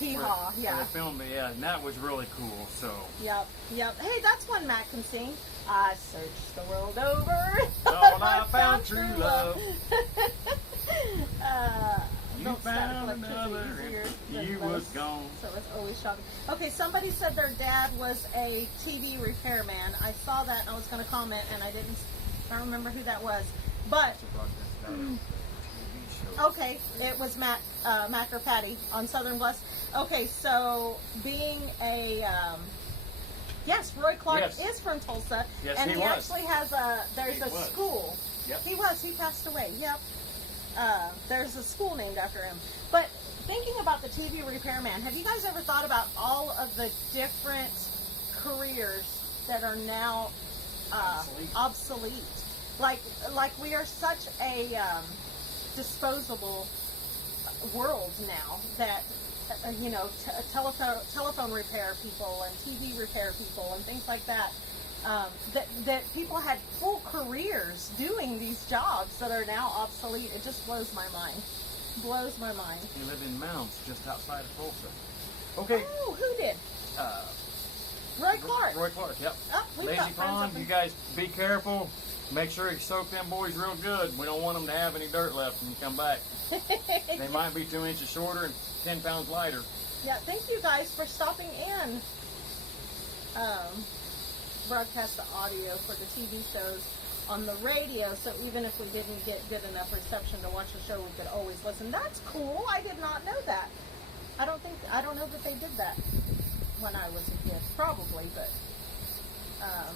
Hee Haw, yeah. They filmed it, yeah, and that was really cool, so... Yep. Hey, that's one Matt can sing. I searched the world over. Thought I found true love. You found another, you was gone. So it's always shocking. Okay, somebody said their dad was a TV repairman. I saw that and I was going to comment, and I don't remember who that was. But... Okay, it was Mac or Patty on Southern Bless. Okay, so being a yes, Roy Clark is from Tulsa, and he actually has there's a school. Yep. He passed away. Yep. There's a school named after him. But thinking about the TV repairman, have you guys ever thought about all of the different careers that are now obsolete? Like we are such a disposable world now that telephone repair people and TV repair people and things like that, that people had full careers doing these jobs that are now obsolete. It just blows my mind. Blows my mind. You live in Mounds, just outside of Tulsa. Okay. Oh, who did? Roy Clark. Roy Clark, yep. Oh, Lazy Pond, you guys be careful. Make sure you soak them boys real good. We don't want them to have any dirt left when you come back. They might be 2 inches shorter and 10 pounds lighter. Yeah, thank you guys for stopping in. Broadcast the audio for the TV shows on the radio, so even if we didn't get good enough reception to watch the show, we could always listen. That's cool. I did not know that. I don't know that they did that when I was a kid. Probably, but...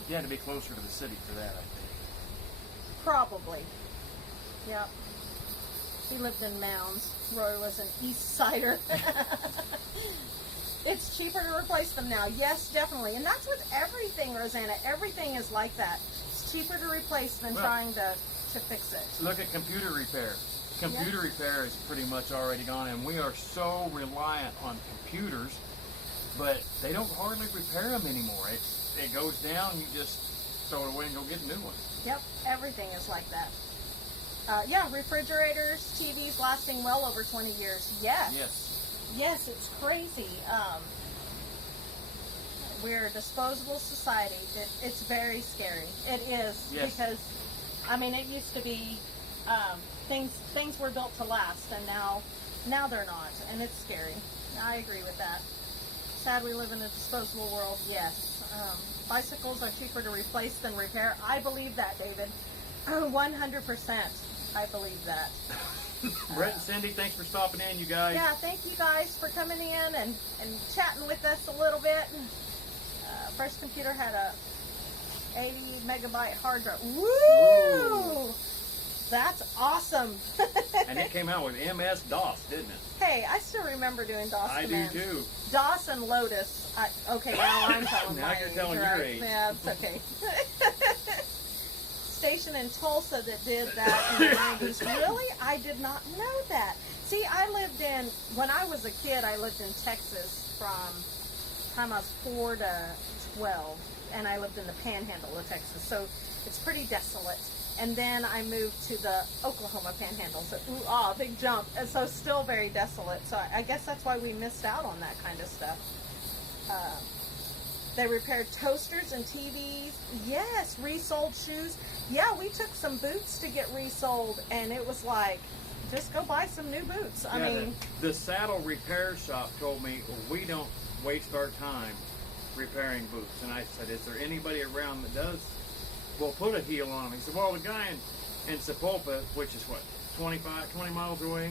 you had to be closer to the city for that, I think. Probably. Yep. He lived in Mounds. Roy was an East Sider. It's cheaper to replace them now. Yes, definitely. And that's with everything, Rosanna. Everything is like that. It's cheaper to replace than trying to fix it. Look at computer repair. Computer repair is pretty much already gone, and we are so reliant on computers, but they don't hardly repair them anymore. It goes down, you just throw it away and go get a new one. Yep, everything is like that. Yeah, refrigerators, TVs lasting well over 20 years. Yes. Yes, it's crazy. We're a disposable society. It's very scary. It is. Yes. Because, I mean, it used to be things were built to last, and now they're not, and it's scary. I agree with that. Sad we live in a disposable world. Yes. Bicycles are cheaper to replace than repair. I believe that, David. 100%. I believe that. Brett and Cindy, thanks for stopping in, you guys. Yeah, thank you guys for coming in and chatting with us a little bit. First computer had a 80 megabyte hard drive. Woo! That's awesome. And it came out with MS-DOS, didn't it? Hey, I still remember doing DOS commands. I do too. DOS and Lotus. Okay, now I'm telling Now my you're age, telling right? your age. Yeah, it's okay. Station in Tulsa that did that in the 90s. Really? I did not know that. See, when I was a kid, I lived in Texas from the time I was 4 to 12, and I lived in the panhandle of Texas, so it's pretty desolate. And then I moved to the Oklahoma panhandle, so big jump, and so still very desolate. So I guess that's why we missed out on that kind of stuff. They repaired toasters and TVs. Yes, resold shoes. Yeah, we took some boots to get resold, and it was like, just go buy some new boots. I mean, the saddle repair shop told me we don't waste our time repairing boots. And I said, is there anybody around that does? Well, put a heel on them. He said, well, the guy in Sapulpa, which is what, 20 miles away,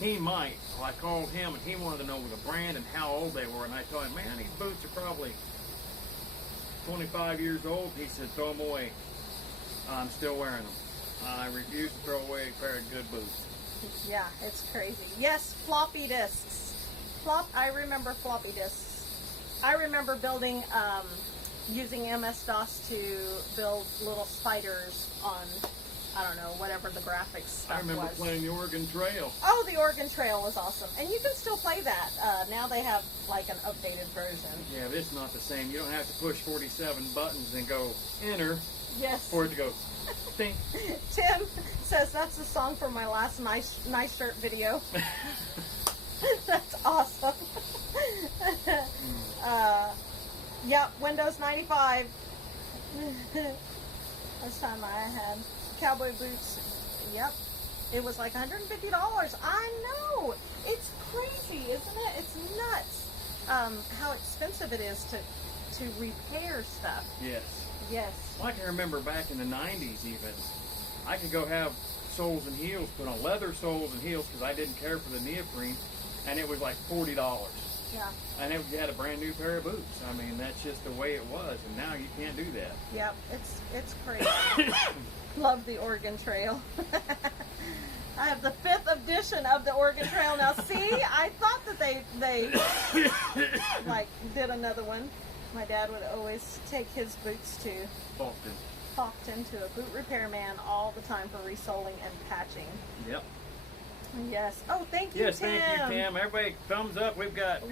he might. Well, I called him, and he wanted to know the brand and how old they were. And I told him, man, these boots are probably 25 years old. He said, throw them away. I'm still wearing them. I refuse to throw away a pair of good boots. Yeah, it's crazy. Yes, floppy disks. I remember floppy disks. I remember building, using MS-DOS to build little spiders on, I don't know, whatever the graphics stuff was. I remember playing the Oregon Trail. Oh, the Oregon Trail was awesome. And you can still play that. Now they have like an updated version. Yeah, but it's not the same. You don't have to push 47 buttons and go enter Yes. for it to go think. Tim says that's the song for my last nice shirt video. That's awesome. Yep, Windows 95. Last time I had cowboy boots. Yep. It was like $150. I know. It's crazy, isn't it? It's nuts. How expensive it is to repair stuff. Yes. Yes. Well, I can remember back in the 90s even, I could go have soles and heels put on, leather soles and heels, because I didn't care for the neoprene, and it was like $40. Yeah. And you had a brand new pair of boots. I mean, that's just the way it was, and now you can't do that. Yep. It's crazy. Love the Oregon Trail. I have the 5th edition of the Oregon Trail now. See, I thought that they like did another one. My dad would always take his boots to Faulkton to a boot repairman all the time for resoling and patching. Yep. Yes. Oh, thank you, Yes, Tim. thank you, Tim. Everybody, thumbs up. We've got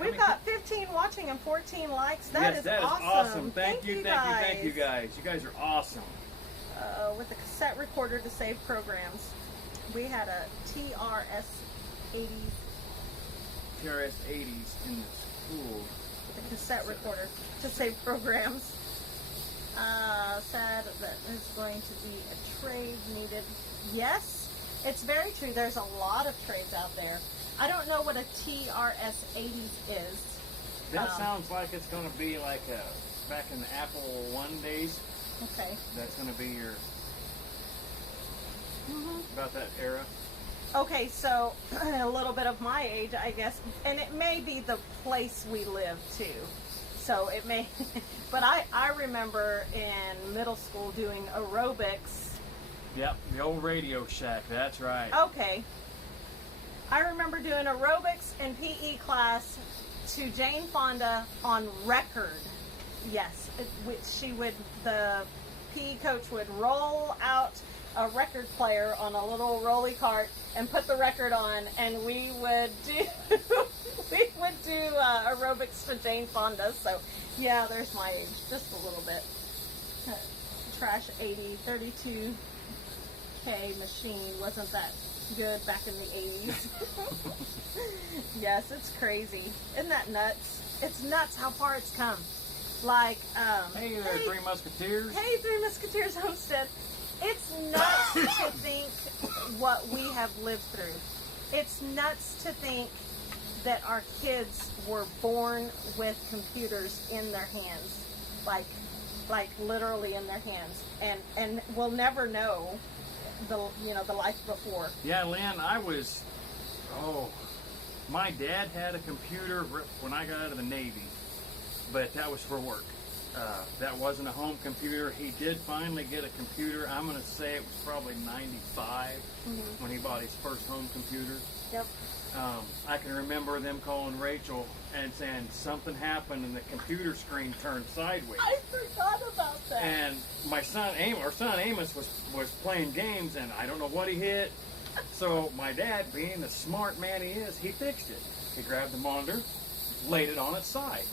15 watching and 14 likes. That is awesome. Thank you, you guys. You guys are awesome. With a cassette recorder to save programs. We had a TRS-80s in the school. with a cassette recorder to save programs. Sad that there's going to be a trade needed. Yes, it's very true. There's a lot of trades out there. I don't know what a TRS-80s is. That sounds like it's going to be like back in the Apple I days. Okay. That's going to be your about that era. Okay, so a little bit of my age, I guess, and it may be the place we live too. So it may, but I remember in middle school doing aerobics. Yep, the old Radio Shack. That's right. Okay. I remember doing aerobics in PE class to Jane Fonda on record. Yes, the PE coach would roll out a record player on a little rolly cart and put the record on, and we would do aerobics to Jane Fonda. So yeah, there's my age, just a little bit. Trash 80, 32 4K machine wasn't that good back in the 80s. Yes, it's crazy. Isn't that nuts? It's nuts how far it's come. Like, Hey there, Three Musketeers. Hey, Three Musketeers Homestead. It's nuts to think what we have lived through. It's nuts to think that our kids were born with computers in their hands, like literally in their hands, and we'll never know the life before. Yeah, Lynn, my dad had a computer when I got out of the Navy, but that was for work. That wasn't a home computer. He did finally get a computer. I'm going to say it was probably 95 when he bought his first home computer. Yep. I can remember them calling Rachel and saying something happened and the computer screen turned sideways. I forgot about that. And our son Amos was playing games, and I don't know what he hit. So my dad, being the smart man he is, he fixed it. He grabbed the monitor, laid it on its side.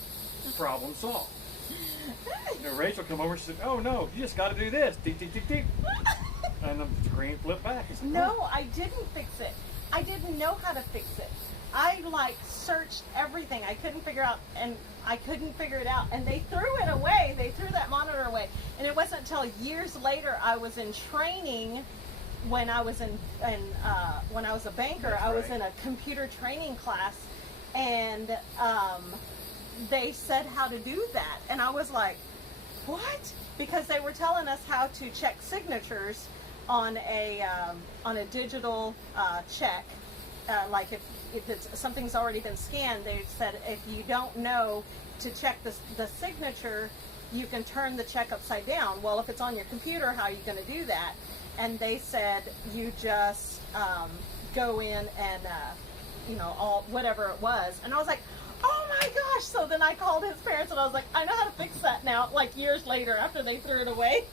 Problem solved. And Rachel come over and said, "Oh no, you just got to do this." Deep, deep, deep, deep. And the screen flipped back. Said, no, I didn't fix it. I didn't know how to fix it. I searched everything. I couldn't figure it out, and they threw it away. They threw that monitor away. And it wasn't until years later I was in training when I was when I was a banker. That's I was right. in a computer training class, and they said how to do that, and I was like, what? Because they were telling us how to check signatures on a digital check. Like if something's already been scanned, they said if you don't know to check the signature, you can turn the check upside down. Well, if it's on your computer, how are you going to do that? And they said you just go in and whatever it was. And I was like, oh my gosh. So then I called his parents and I was like, I know how to fix that now, like years later after they threw it away.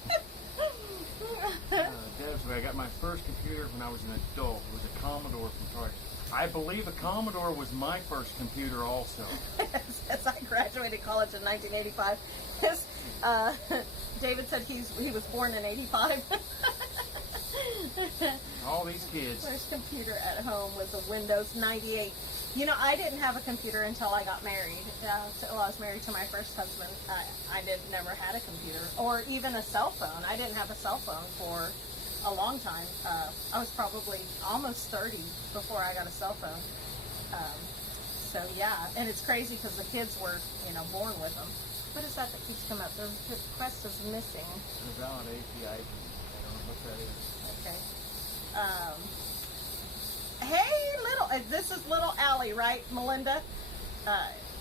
I got my first computer when I was an adult. It was a Commodore from Troy. I believe a Commodore was my first computer also. As I graduated college in 1985, David said he was born in 85. All these kids. First computer at home was a Windows 98. You know, I didn't have a computer until I got married. I was married to my first husband. I never had a computer or even a cell phone. I didn't have a cell phone for a long time. I was probably almost 30 before I got a cell phone. So yeah, and it's crazy because the kids were, born with them. What is that keeps coming up? The request is missing. The valid API. I don't know what that is. Okay. Hey, this is little Allie, right, Melinda?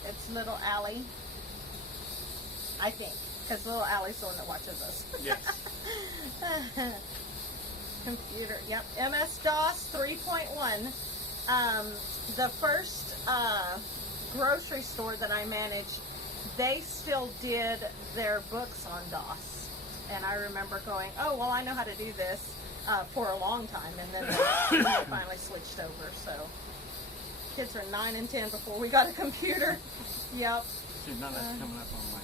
It's little Allie, I think, because little Allie's the one that watches us. Yes. Computer, yep. MS-DOS 3.1. The first grocery store that I managed, they still did their books on DOS. And I remember going, oh, well, I know how to do this. For a long time, and then they finally switched over. So kids are 9 and 10 before we got a computer. Yep. See, none of that's coming up on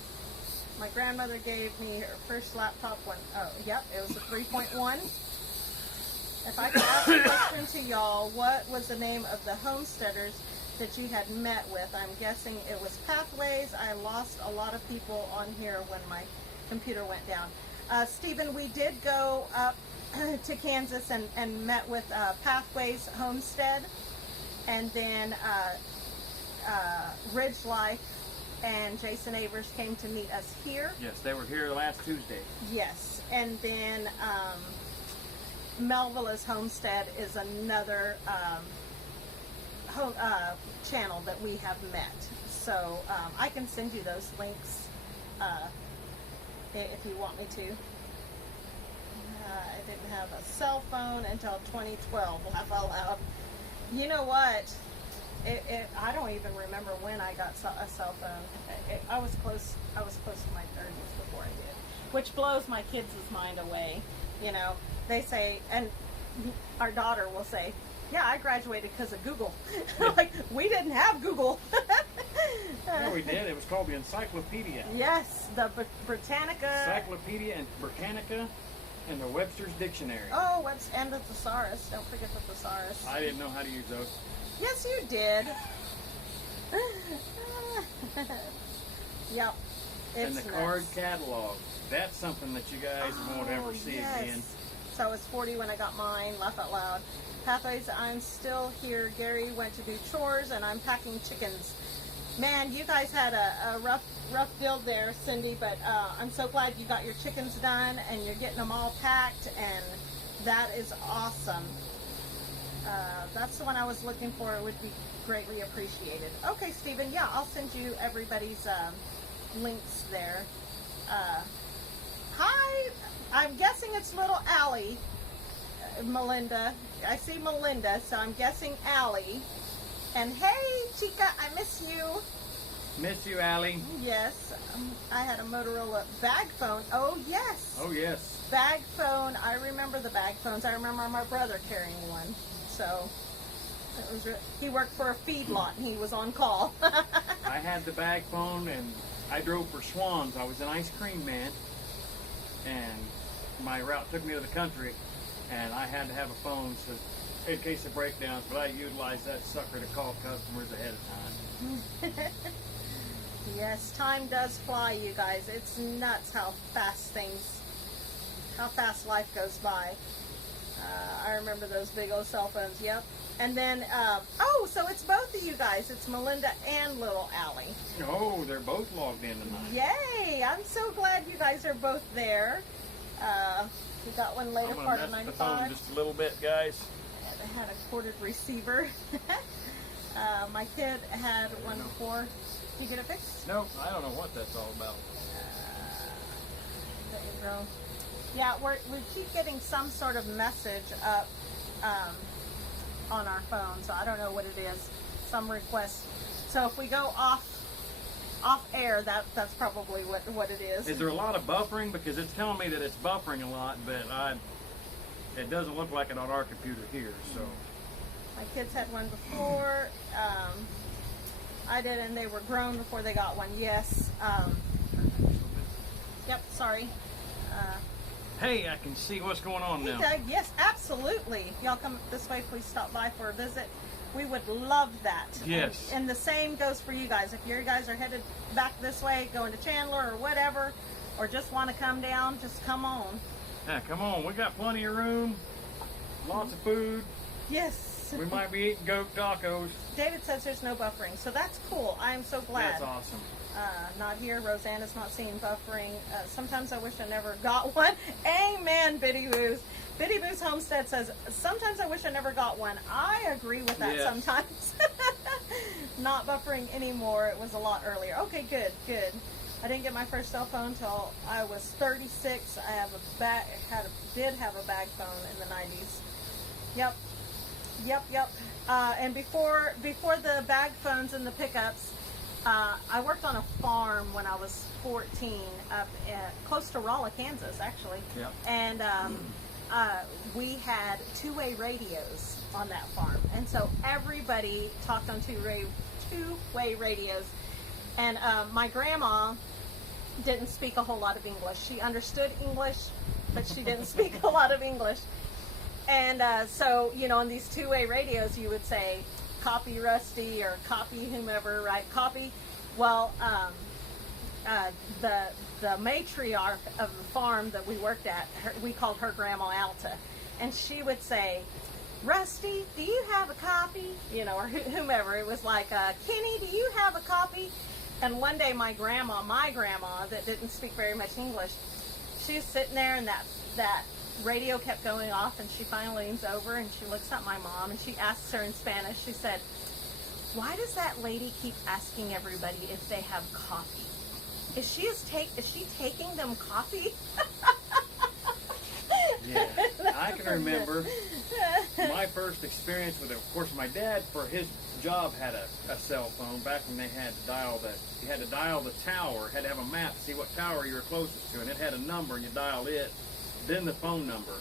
my grandmother gave me her first laptop when, it was a 3.1. If I could ask a question to y'all, what was the name of the homesteaders that you had met with? I'm guessing it was Pathways. I lost a lot of people on here when my computer went down. Stephen, we did go up to Kansas and met with Pathways Homestead, and then Ridge Life and Jason Avers came to meet us here. Yes, they were here last Tuesday. Yes, and then Melvilla's Homestead is another channel that we have met. So I can send you those links if you want me to. I didn't have a cell phone until 2012. Laugh out loud. You know what? I don't even remember when I got a cell phone. I was close to my 30s before I did, which blows my kids' mind away. They say, and our daughter will say, "Yeah, I graduated because of Google." Like, we didn't have Google. Yeah, we did. It was called the Encyclopedia. Yes, the Britannica. Encyclopedia and Britannica. And the Webster's Dictionary. Oh, and the thesaurus. Don't forget the thesaurus. I didn't know how to use those. Yes, you did. Yep. And the card catalog. That's something that you guys won't ever see again. So I was 40 when I got mine. Laugh out loud. Pathways, I'm still here. Gary went to do chores, and I'm packing chickens. Man, you guys had a rough build there, Cindy, but I'm so glad you got your chickens done, and you're getting them all packed, and that is awesome. That's the one I was looking for. It would be greatly appreciated. Okay, Stephen, yeah, I'll send you everybody's links there. Hi, I'm guessing it's little Allie, Melinda. I see Melinda, so I'm guessing Allie. And hey, Chica, I miss you. Miss you, Allie. Yes, I had a Motorola bag phone. Oh, yes. Oh, yes. Bag phone. I remember the bag phones. I remember my brother carrying one. So, it was he worked for a feedlot, and he was on call. I had the bag phone, and I drove for Schwann's. I was an ice cream man, and my route took me to the country, and I had to have a phone so in case of breakdowns, but I utilized that sucker to call customers ahead of time. Yes, time does fly, you guys. It's nuts how fast life goes by. I remember those big old cell phones, yep. And then, oh, so it's both of you guys. It's Melinda and little Allie. Oh, they're both logged in tonight. Yay! I'm so glad you guys are both there. We got one later part of 95. The phone just a little bit, guys. I had a corded receiver. My kid had one before. Did you get it fixed? No, I don't know what that's all about. There you go. Yeah, we keep getting some sort of message up on our phone, so I don't know what it is. Some request. So if we go off air, that's probably what it is. Is there a lot of buffering? Because it's telling me that it's buffering a lot, but it doesn't look like it on our computer here. So my kids had one before. I did, and they were grown before they got one. Yes. Yep. Sorry. Hey, I can see what's going on now. Doug, yes, absolutely. Y'all come this way, please stop by for a visit. We would love that. Yes. And the same goes for you guys. If you guys are headed back this way, going to Chandler or whatever, or just want to come down, just come on. Yeah, come on. We got plenty of room, lots of food. Yes. We might be eating goat tacos. David says there's no buffering, so that's cool. I am so glad. That's awesome. Not here. Rosanna's not seeing buffering. Sometimes I wish I never got one. Amen, Biddy Boo's. Biddy Boo's Homestead says, sometimes I wish I never got one. I agree with that sometimes. Not buffering anymore. It was a lot earlier. Okay, good. I didn't get my first cell phone until I was 36. I have did have a bag phone in the 90s. Yep. And before the bag phones and the pickups, I worked on a farm when I was 14 up close to Rolla, Kansas, actually. Yep. And we had two-way radios on that farm. And so everybody talked on two-way radios. And my grandma didn't speak a whole lot of English. She understood English, but she didn't speak a lot of English. And so, on these two-way radios, you would say, copy Rusty or copy whomever, right? Copy. Well, the matriarch of the farm that we worked at, we called her Grandma Alta, and she would say, Rusty, do you have a copy? Or whomever. It was like, Kenny, do you have a copy? And one day my grandma that didn't speak very much English, she was sitting there, and that radio kept going off, and she finally leans over and she looks at my mom and she asks her in Spanish. She said, why does that lady keep asking everybody if they have coffee? Is she taking them coffee? Yeah, I can remember my first experience with it. Of course, my dad, for his job, had a cell phone back when they had to dial the tower, had to have a map to see what tower you were closest to, and it had a number, and you dialed it, then the phone number.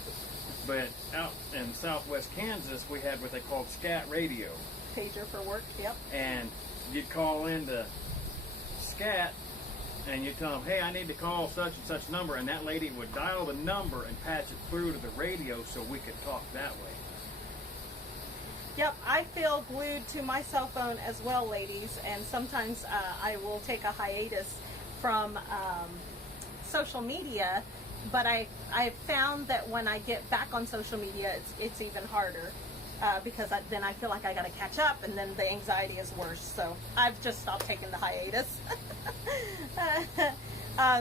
But out in southwest Kansas, we had what they called scat radio. Pager for work, yep. And you'd call into scat, and you tell them, hey, I need to call such and such number, and that lady would dial the number and patch it through to the radio so we could talk that way. Yep, I feel glued to my cell phone as well, ladies, and sometimes I will take a hiatus from social media, but I found that when I get back on social media, it's even harder because then I feel like I got to catch up, and then the anxiety is worse. So I've just stopped taking the hiatus.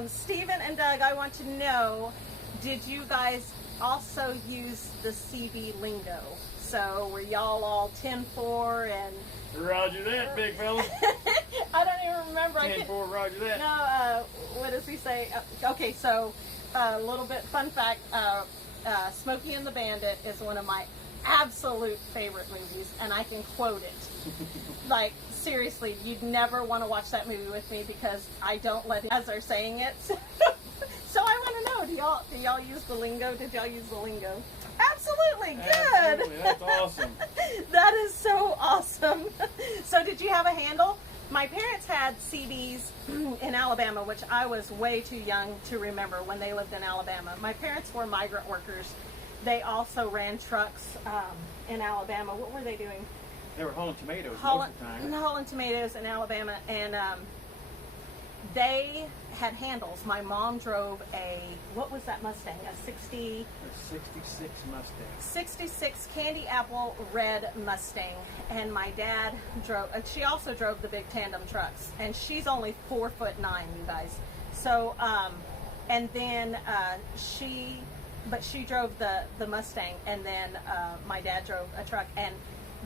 Stephen and Doug, I want to know, did you guys also use the CB lingo? So were y'all all 10-4 and... Roger that, big fella. I don't even remember. 10-4, roger that. No, what does he say? Okay, so a little bit fun fact. Smokey and the Bandit is one of my absolute favorite movies, and I can quote it. Like, seriously, you'd never want to watch that movie with me because I don't let it as they're saying it. So I want to know, do y'all use the lingo? Did y'all use the lingo? Absolutely, good. Absolutely, that's awesome. That is so awesome. So did you have a handle? My parents had CBs in Alabama, which I was way too young to remember when they lived in Alabama. My parents were migrant workers. They also ran trucks in Alabama. What were they doing? They were hauling tomatoes Hauling most of the time. hauling tomatoes in Alabama, and they had handles. My mom drove a, what was that Mustang? A 66 Mustang. 66 candy apple red Mustang, and my dad drove. She also drove the big tandem trucks, and she's only 4'9", you guys. So, and then she drove the Mustang, and then my dad drove a truck, and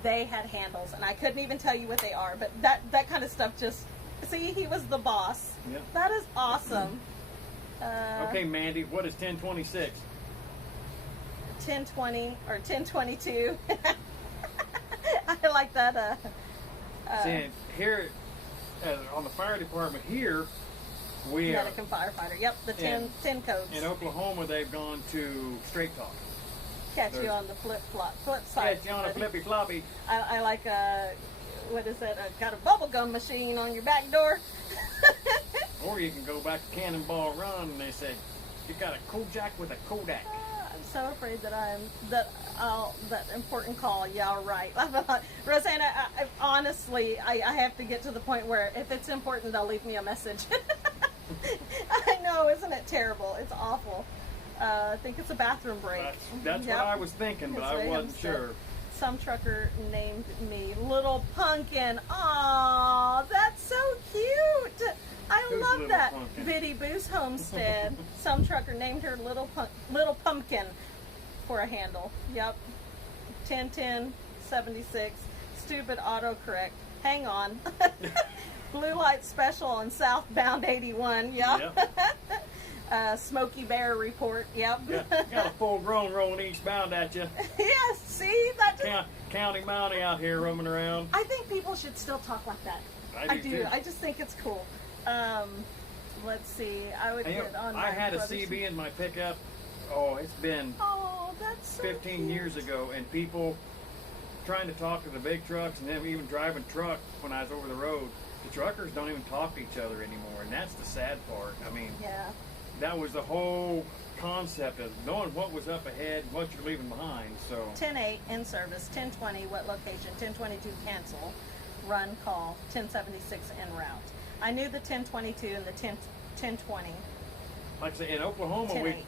they had handles, and I couldn't even tell you what they are, but that kind of stuff just. See, he was the boss. Yep. That is awesome. Okay, Mandy, what is 1026? 1020 or 1022. I like that. See, here on the fire department here, we medic and firefighter. Yep, the 10 codes. In Oklahoma, they've gone to straight talk. Catch you on the flip side. Catch you on a flippy floppy. I like what is that? Got a bubble gum machine on your back door. Or you can go back to Cannonball Run, and they say you got a Kojak with a Kodak. I'm so afraid that that important call. Yeah, right. Rosanna, honestly, I have to get to the point where if it's important, they'll leave me a message. I know, isn't it terrible? It's awful. I think it's a bathroom break. That's Yep. what I was thinking, but I wasn't sure. Some trucker named me Little Pumpkin. Aw, that's so cute. I love that. Pumpkin? Biddy Boo's Homestead. Some trucker named her Little Pumpkin for a handle. Yep. 101076. Stupid autocorrect. Hang on. Blue light special on southbound 81. Yep. Smoky Bear report. Yep. Yeah, got a full-grown rolling eastbound at you. Yes. See that. County Mountie out here roaming around. I think people should still talk like that. I do. Too. I just think it's cool. Let's see. I would get on. I had a CB in my pickup. Oh, it's been that's so 15 cute. years ago, and people trying to talk to the big trucks, and them even driving truck when I was over the road. The truckers don't even talk to each other anymore, and that's the sad part. I mean, yeah. That was the whole concept of knowing what was up ahead and what you're leaving behind. So 10-8 in service, 10-20 what location, 10-22 cancel, run call, 10-76 en route. I knew the 10-22 and the 10-20. Like I say, in Oklahoma, 10-8.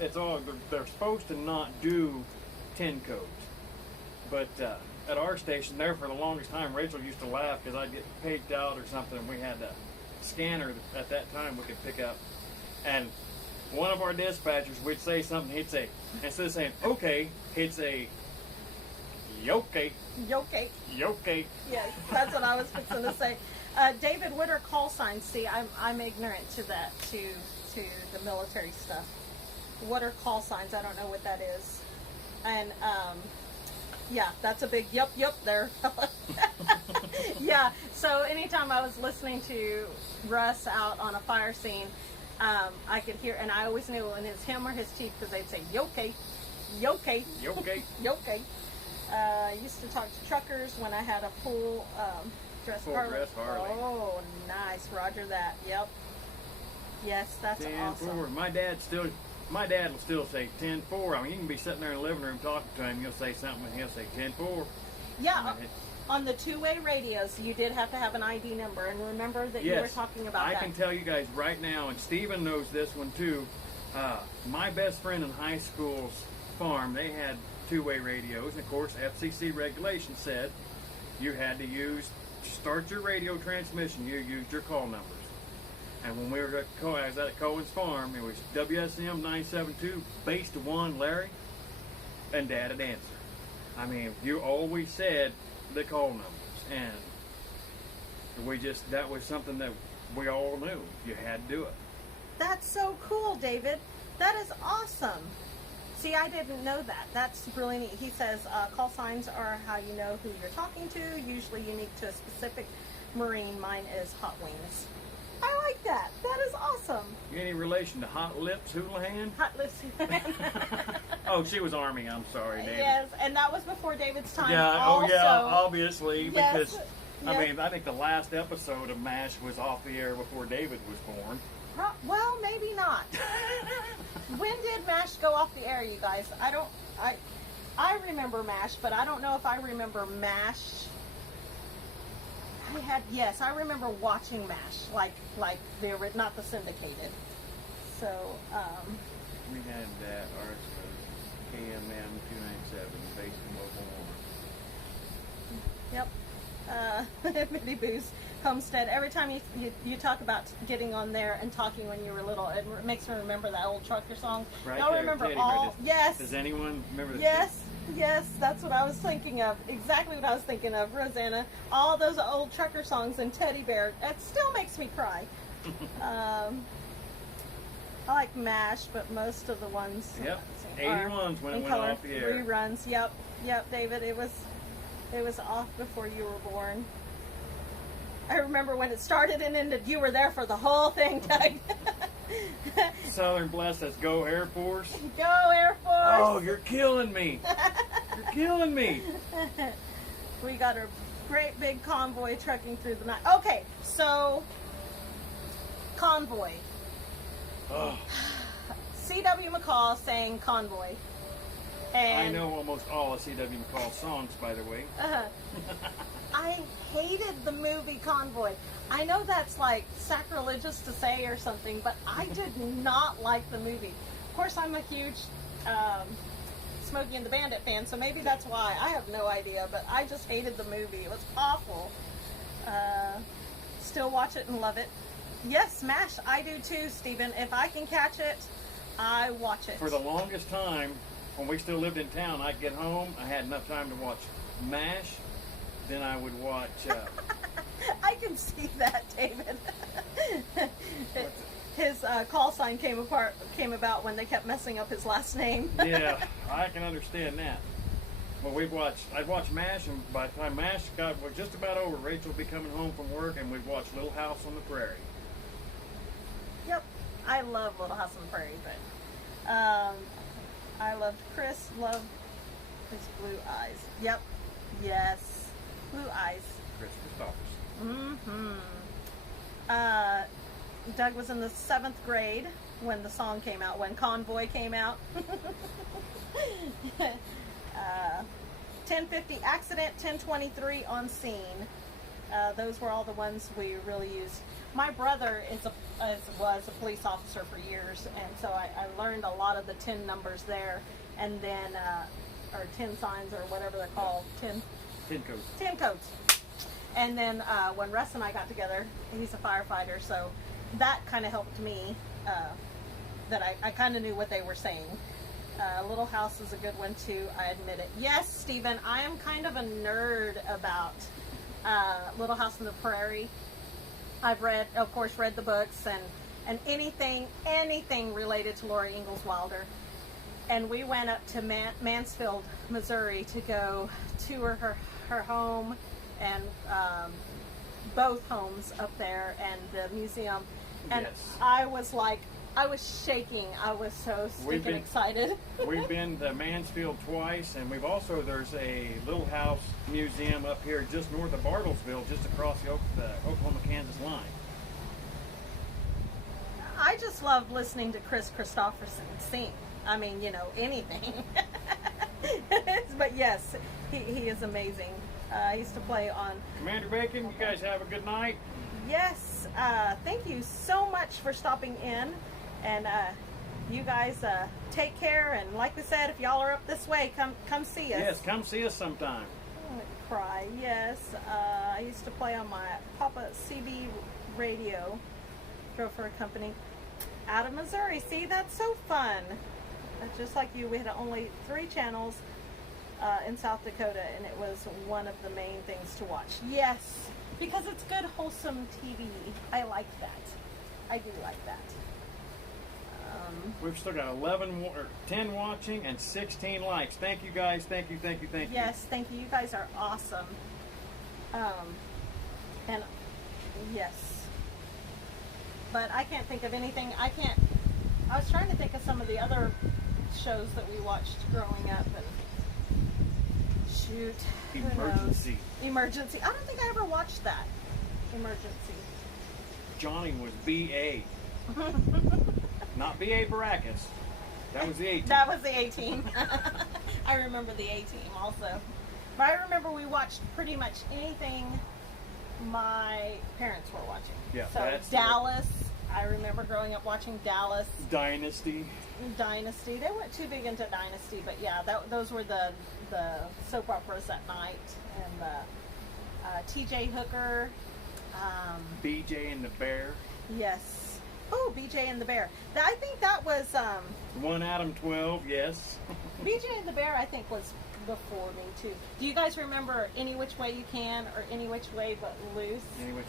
it's all they're supposed to not do 10 codes, but at our station there for the longest time, Rachel used to laugh because I'd get paged out or something, and we had a scanner at that time we could pick up. And one of our dispatchers would say something, he'd say, instead of saying, okay, he'd say, yoke. Yoke. Yoke. Yeah, that's what I was fixing to say. David, what are call signs? See, I'm ignorant to that, to the military stuff. What are call signs? I don't know what that is. And, yeah, that's a big yup there. Yeah, so anytime I was listening to Russ out on a fire scene, I could hear, and I always knew when it's him or his chief because they'd say, yoke. I used to talk to truckers when I had a full dress Harley. Dress Harley. Oh, nice. Roger that. Yep. Yes, that's 10-4. awesome. My dad will still say 10-4. I mean, you can be sitting there in the living room talking to him. You'll say something, and he'll say 10-4. Yeah. On the two-way radios, you did have to have an ID number, and remember that you were talking about that. I can tell you guys right now, and Steven knows this one too. My best friend in high school's farm, they had two-way radios, and of course, FCC regulation said you had to start your radio transmission, you used your call numbers. And when we were I was at Cohen's farm, it was WSM 972, base to 1, Larry, and Dad would answer. I mean, you always said the call numbers, and that was something that we all knew. You had to do it. That's so cool, David. That is awesome. See, I didn't know that. That's really neat. He says call signs are how you know who you're talking to, usually unique to a specific Marine. Mine is Hot Wings. I like that. That is awesome. Any relation to Hot Lips Houlihan? Hot Lips. Oh, she was Army. I'm sorry, David. Yes, and that was before David's time. Yeah. Also. Oh, yeah. Obviously, Yes, because yes. I mean, I think the last episode of MASH was off the air before David was born. Well, maybe not. When did MASH go off the air, you guys? I remember MASH, but I don't know if I remember MASH. I remember watching MASH, like not the syndicated. So, We had that RX KMM 297 based in Oklahoma. yep. Minnie Boo's Homestead. Every time you talk about getting on there and talking when you were little, it makes me remember that old trucker song. Right. Y'all remember all? Yes. Does anyone remember this? Yes. Yes, that's what I was thinking of. Exactly what I was thinking of, Rosanna. All those old trucker songs and Teddy Bear. It still makes me cry. I like MASH, but most of the ones. Yep. 81's when it went color, off the air. Reruns. Yep, David. It was off before you were born. I remember when it started and ended. You were there for the whole thing, Doug. Southern Bless says, "Go Air Force." Go Air Force. Oh, you're killing me. You're killing me. We got a great big convoy trucking through the night. Okay, so convoy. Oh, C.W. McCall sang Convoy. And I know almost all of C.W. McCall's songs, by the way. I hated the movie Convoy. I know that's like sacrilegious to say or something, but I did not like the movie. Of course, I'm a huge Smokey and the Bandit fan, so maybe that's why. I have no idea, but I just hated the movie. It was awful. Still watch it and love it. Yes, SMASH, I do too, Stephen. If I can catch it, I watch it. For the longest time, when we still lived in town, I'd get home, I had enough time to watch MASH, then I would watch... I can see that, David. His call sign came about when they kept messing up his last name. Yeah, I can understand that. Well, I'd watch MASH, and by the time MASH was just about over, Rachel would be coming home from work, and we'd watch Little House on the Prairie. Yep, I love Little House on the Prairie, but I loved Chris, loved his blue eyes. Yep, yes, blue eyes. Chris Christopherson. Doug was in the 7th grade when the song came out, when Convoy came out. 1050 accident, 1023 on scene. Those were all the ones we really used. My brother was a police officer for years, and so I learned a lot of the 10 numbers there, and then or 10 signs or whatever they're called, 10 codes. 10 codes. And then when Russ and I got together, he's a firefighter, so that kind of helped me, that I kind of knew what they were saying. Little House is a good one too, I admit it. Yes, Stephen, I am kind of a nerd about Little House on the Prairie. I've read the books and anything related to Laura Ingalls Wilder. And we went up to Mansfield, Missouri to go tour her home and both homes up there and the museum. And Yes. I was shaking. I was so stinking excited. We've been to Mansfield twice, and there's a Little House museum up here just north of Bartlesville, just across the Oklahoma-Kansas line. I just love listening to Chris Christopherson sing. I mean, you know, anything. But yes, he is amazing. I used to play on... Commander Bacon, you guys have a good night. Yes, thank you so much for stopping in. And you guys take care. And like I said, if y'all are up this way, come see us. Yes, come see us sometime. I'm gonna cry. Yes, I used to play on my Papa CB radio. Drove for a company out of Missouri. See, that's so fun. Just like you, we had only 3 channels in South Dakota, and it was one of the main things to watch. Yes, because it's good, wholesome TV. I like that. I do like that. We've still got 10 watching and 16 likes. Thank you guys. Thank you. Yes, thank you. You guys are awesome. And yes, but I can't think of anything. I was trying to think of some of the other shows that we watched growing up, and shoot, Emergency. Emergency. I don't think I ever watched that. Emergency. Johnny was B.A. Not B.A. Baracus. That was the A-Team. That was the A-Team. I remember the A-Team also. But I remember we watched pretty much anything my parents were watching. Yeah, so Dallas. I remember growing up watching Dallas. Dynasty. They weren't too big into Dynasty, but yeah, those were the soap operas at night. And T.J. Hooker. B.J. and the Bear. Yes. Oh, B.J. and the Bear. I think that was... 1 Adam 12, yes. B.J. and the Bear, I think, was before me, too. Do you guys remember Any Which Way You Can or Any Which Way But Loose? Anyway,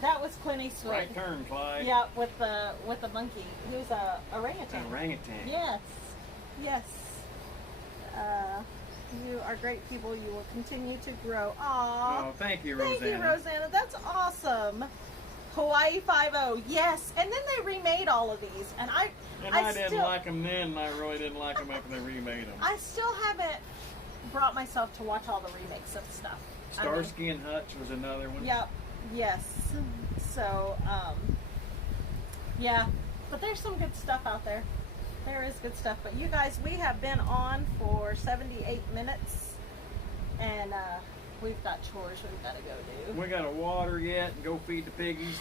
That was Clint Eastwood. right turn, Clyde. Yeah, with the monkey. He was a orangutan. An orangutan. Yes. Yes. You are great people. You will continue to grow. Aww. Oh, thank you, Rosanna. Thank you, Rosanna. That's awesome. Hawaii Five-0. Yes. And then they remade all of these. And I didn't like them then, and I really didn't like them after they remade them. I still haven't brought myself to watch all the remakes of stuff. Starsky and Hutch was another one. Yep. Yes. So, yeah. But there's some good stuff out there. There is good stuff. But you guys, we have been on for 78 minutes. And we've got chores we've got to go do. We got to water yet and go feed the piggies.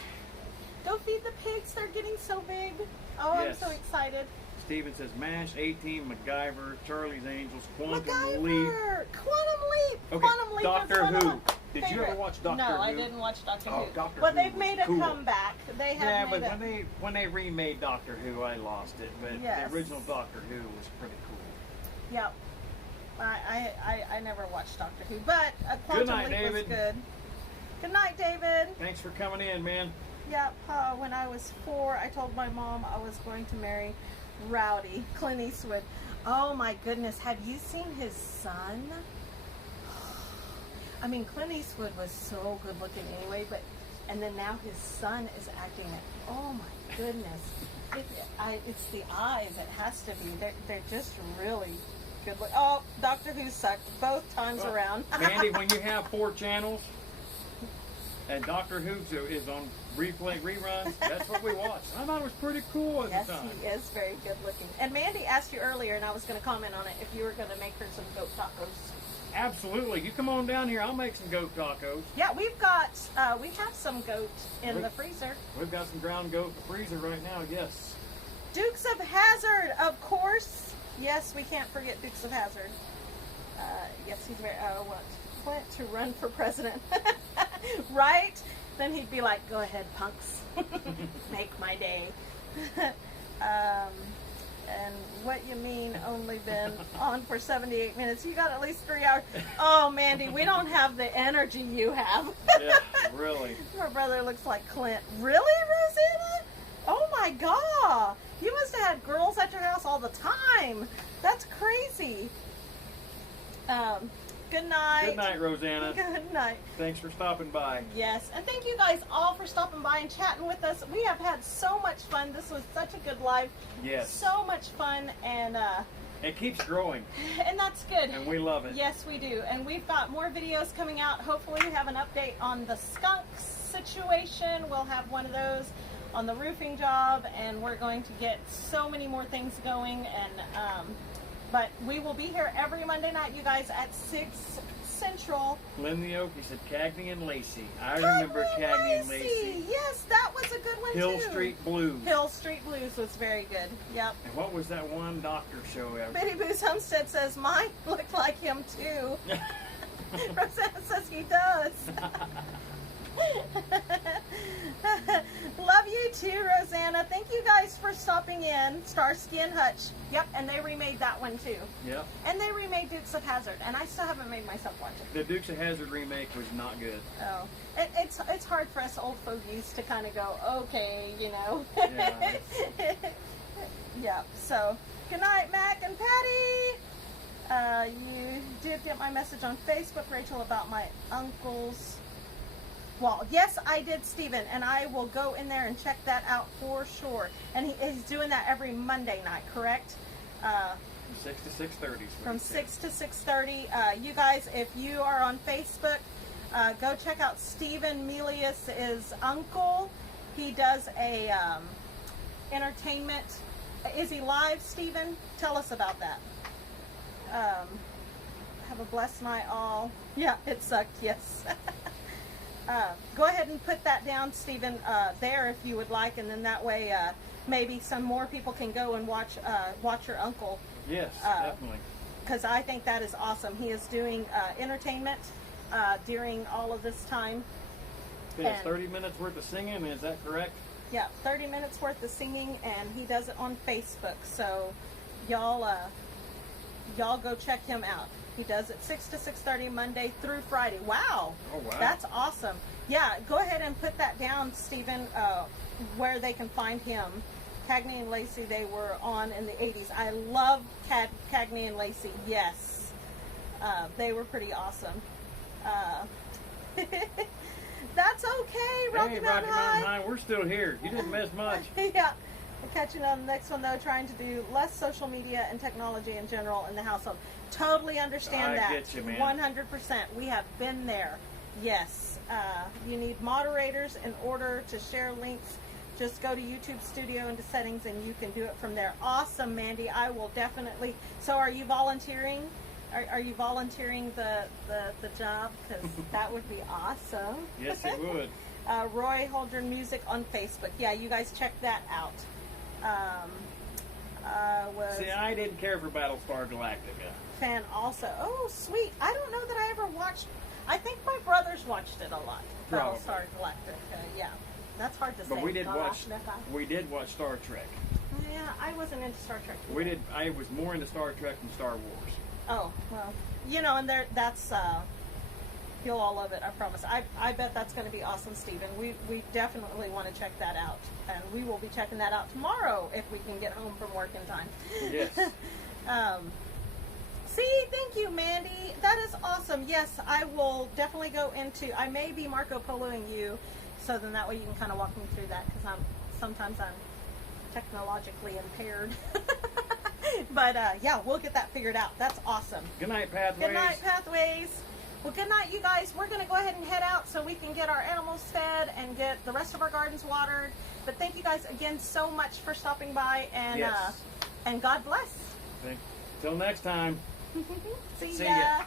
Go feed the pigs. They're getting so big. Oh, Yes. I'm so excited. Steven says MASH, 18, MacGyver, Charlie's Angels, Quantum MacGyver! Leap. Quantum Leap! Okay, Quantum Leap Doctor is one of Who. my Did you ever favorite. watch Doctor No, Who? I didn't watch Doctor Oh, Who. Doctor But Who they've was made a cool. comeback. They have Yeah, made but when they remade Doctor Who, I lost it. But Yes. the original Doctor Who was pretty cool. Yep. I never watched Doctor Who, but Quantum night, Leap was David. good. Good night, David. Thanks for coming in, man. Yep. When I was 4, I told my mom I was going to marry Rowdy, Clint Eastwood. Oh my goodness, have you seen his son? I mean, Clint Eastwood was so good looking anyway, and then now his son is acting it. Oh my goodness. It's the eyes, it has to be. They're just really good. Oh, Doctor Who sucked both times around. Mandy, when you have 4 channels and Doctor Who is on reruns, that's what we watch. I thought it was pretty cool at Yes, the time. he is very good looking. And Mandy asked you earlier, and I was going to comment on it, if you were going to make her some goat tacos. Absolutely. You come on down here, I'll make some goat tacos. Yeah, we have some goat in the freezer. We've got some ground goat in the freezer right now, yes. Dukes of Hazzard, of course. Yes, we can't forget Dukes of Hazzard. Yes, he's very, what to run for president. Right? Then he'd be like, go ahead, punks. Make my day. And what you mean only been on for 78 minutes? You got at least 3 hours. Oh, Mandy, we don't have the energy you have. Yeah, really. Your brother looks like Clint. Really, Rosanna? Oh my God. You must have had girls at your house all the time. That's crazy. Good night. Good night, Rosanna. Good night. Thanks for stopping by. Yes, and thank you guys all for stopping by and chatting with us. We have had so much fun. This was such a good live. Yes. So much fun, and It keeps growing, that's good. and we love it. Yes, we do. And we've got more videos coming out. Hopefully we have an update on the skunk situation. We'll have one of those. on the roofing job, and we're going to get so many more things going. And but we will be here every Monday night, you guys, at 6 Central. Lynn the Okie said Cagney and Lacey. I remember Cagney and Lacey. Yes, that was a good one Hill too. Street Blues. Hill Street Blues was very good. Yep. And what was that one doctor show ever? Betty Boo's Homestead says mine looked like him too. Rosanna says he does. Love you too, Rosanna. Thank you guys for stopping in. Starsky and Hutch. Yep, and they remade that one too. Yep. And they remade Dukes of Hazzard, and I still haven't made myself watch it. The Dukes of Hazzard remake was not good. Oh, it's hard for us old fogies to kind of go, okay, you know. Yeah. Yeah. So, good night, Mac and Patty. You did get my message on Facebook, Rachel, about my uncle's. Well, yes, I did, Stephen, and I will go in there and check that out for sure. And he's doing that every Monday night, correct? From 6 to 6:30. From 6 to 6:30. You guys, if you are on Facebook, go check out Stephen Melius's uncle. He does a entertainment. Is he live, Stephen? Tell us about that. Have a blessed night, all. Yeah, it sucked, yes. Go ahead and put that down, Stephen, there if you would like, and then that way maybe some more people can go and watch your uncle. Yes, definitely. Because I think that is awesome. He is doing entertainment during all of this time. It's 30 minutes worth of singing, is that correct? Yeah, 30 minutes worth of singing, and he does it on Facebook. So y'all go check him out. He does it 6 to 6:30 Monday through Friday. Wow. Oh, wow. That's awesome. Yeah, go ahead and put that down, Stephen, where they can find him. Cagney and Lacey, they were on in the 80s. I love Cagney and Lacey. Yes. They were pretty awesome. That's okay, Rocky Hey, Mountain Rocky High. Mountain High, we're still here. You didn't miss much. Yeah. We'll catch you on the next one, though, trying to do less social media and technology in general in the household. Totally understand that. I get you, man. 100%. We have been there. Yes. You need moderators in order to share links. Just go to YouTube Studio into settings and you can do it from there. Awesome, Mandy. I will definitely. So are you volunteering? Are you volunteering the job? Because that would be awesome. Yes, it would. Roy Holdren Music on Facebook. Yeah, you guys check that out. See, I didn't care for Battlestar Galactica. Fan also. Oh, sweet. I don't know that I ever watched. I think my brothers watched it a lot. Probably. Battlestar Galactica. Yeah, that's hard to say. But we did watch Galactica. Star Trek. Yeah, I wasn't into Star Trek. We did. I was more into Star Trek than Star Wars. Oh well, you know, and that's you'll all love it. I promise. I bet that's going to be awesome, Stephen. We definitely want to check that out, and we will be checking that out tomorrow if we can get home from work in time. Yes. See, thank you, Mandy. That is awesome. Yes, I will definitely go into. I may be Marco Poloing you, so then that way you can kind of walk me through that because sometimes I'm technologically impaired. But yeah, we'll get that figured out. That's awesome. Good night, Pathways. Good night, Pathways. Well, good night, you guys. We're going to go ahead and head out so we can get our animals fed and get the rest of our gardens watered. But thank you guys again so much for stopping by, and Yes. And God bless. Till next time. See See ya. ya.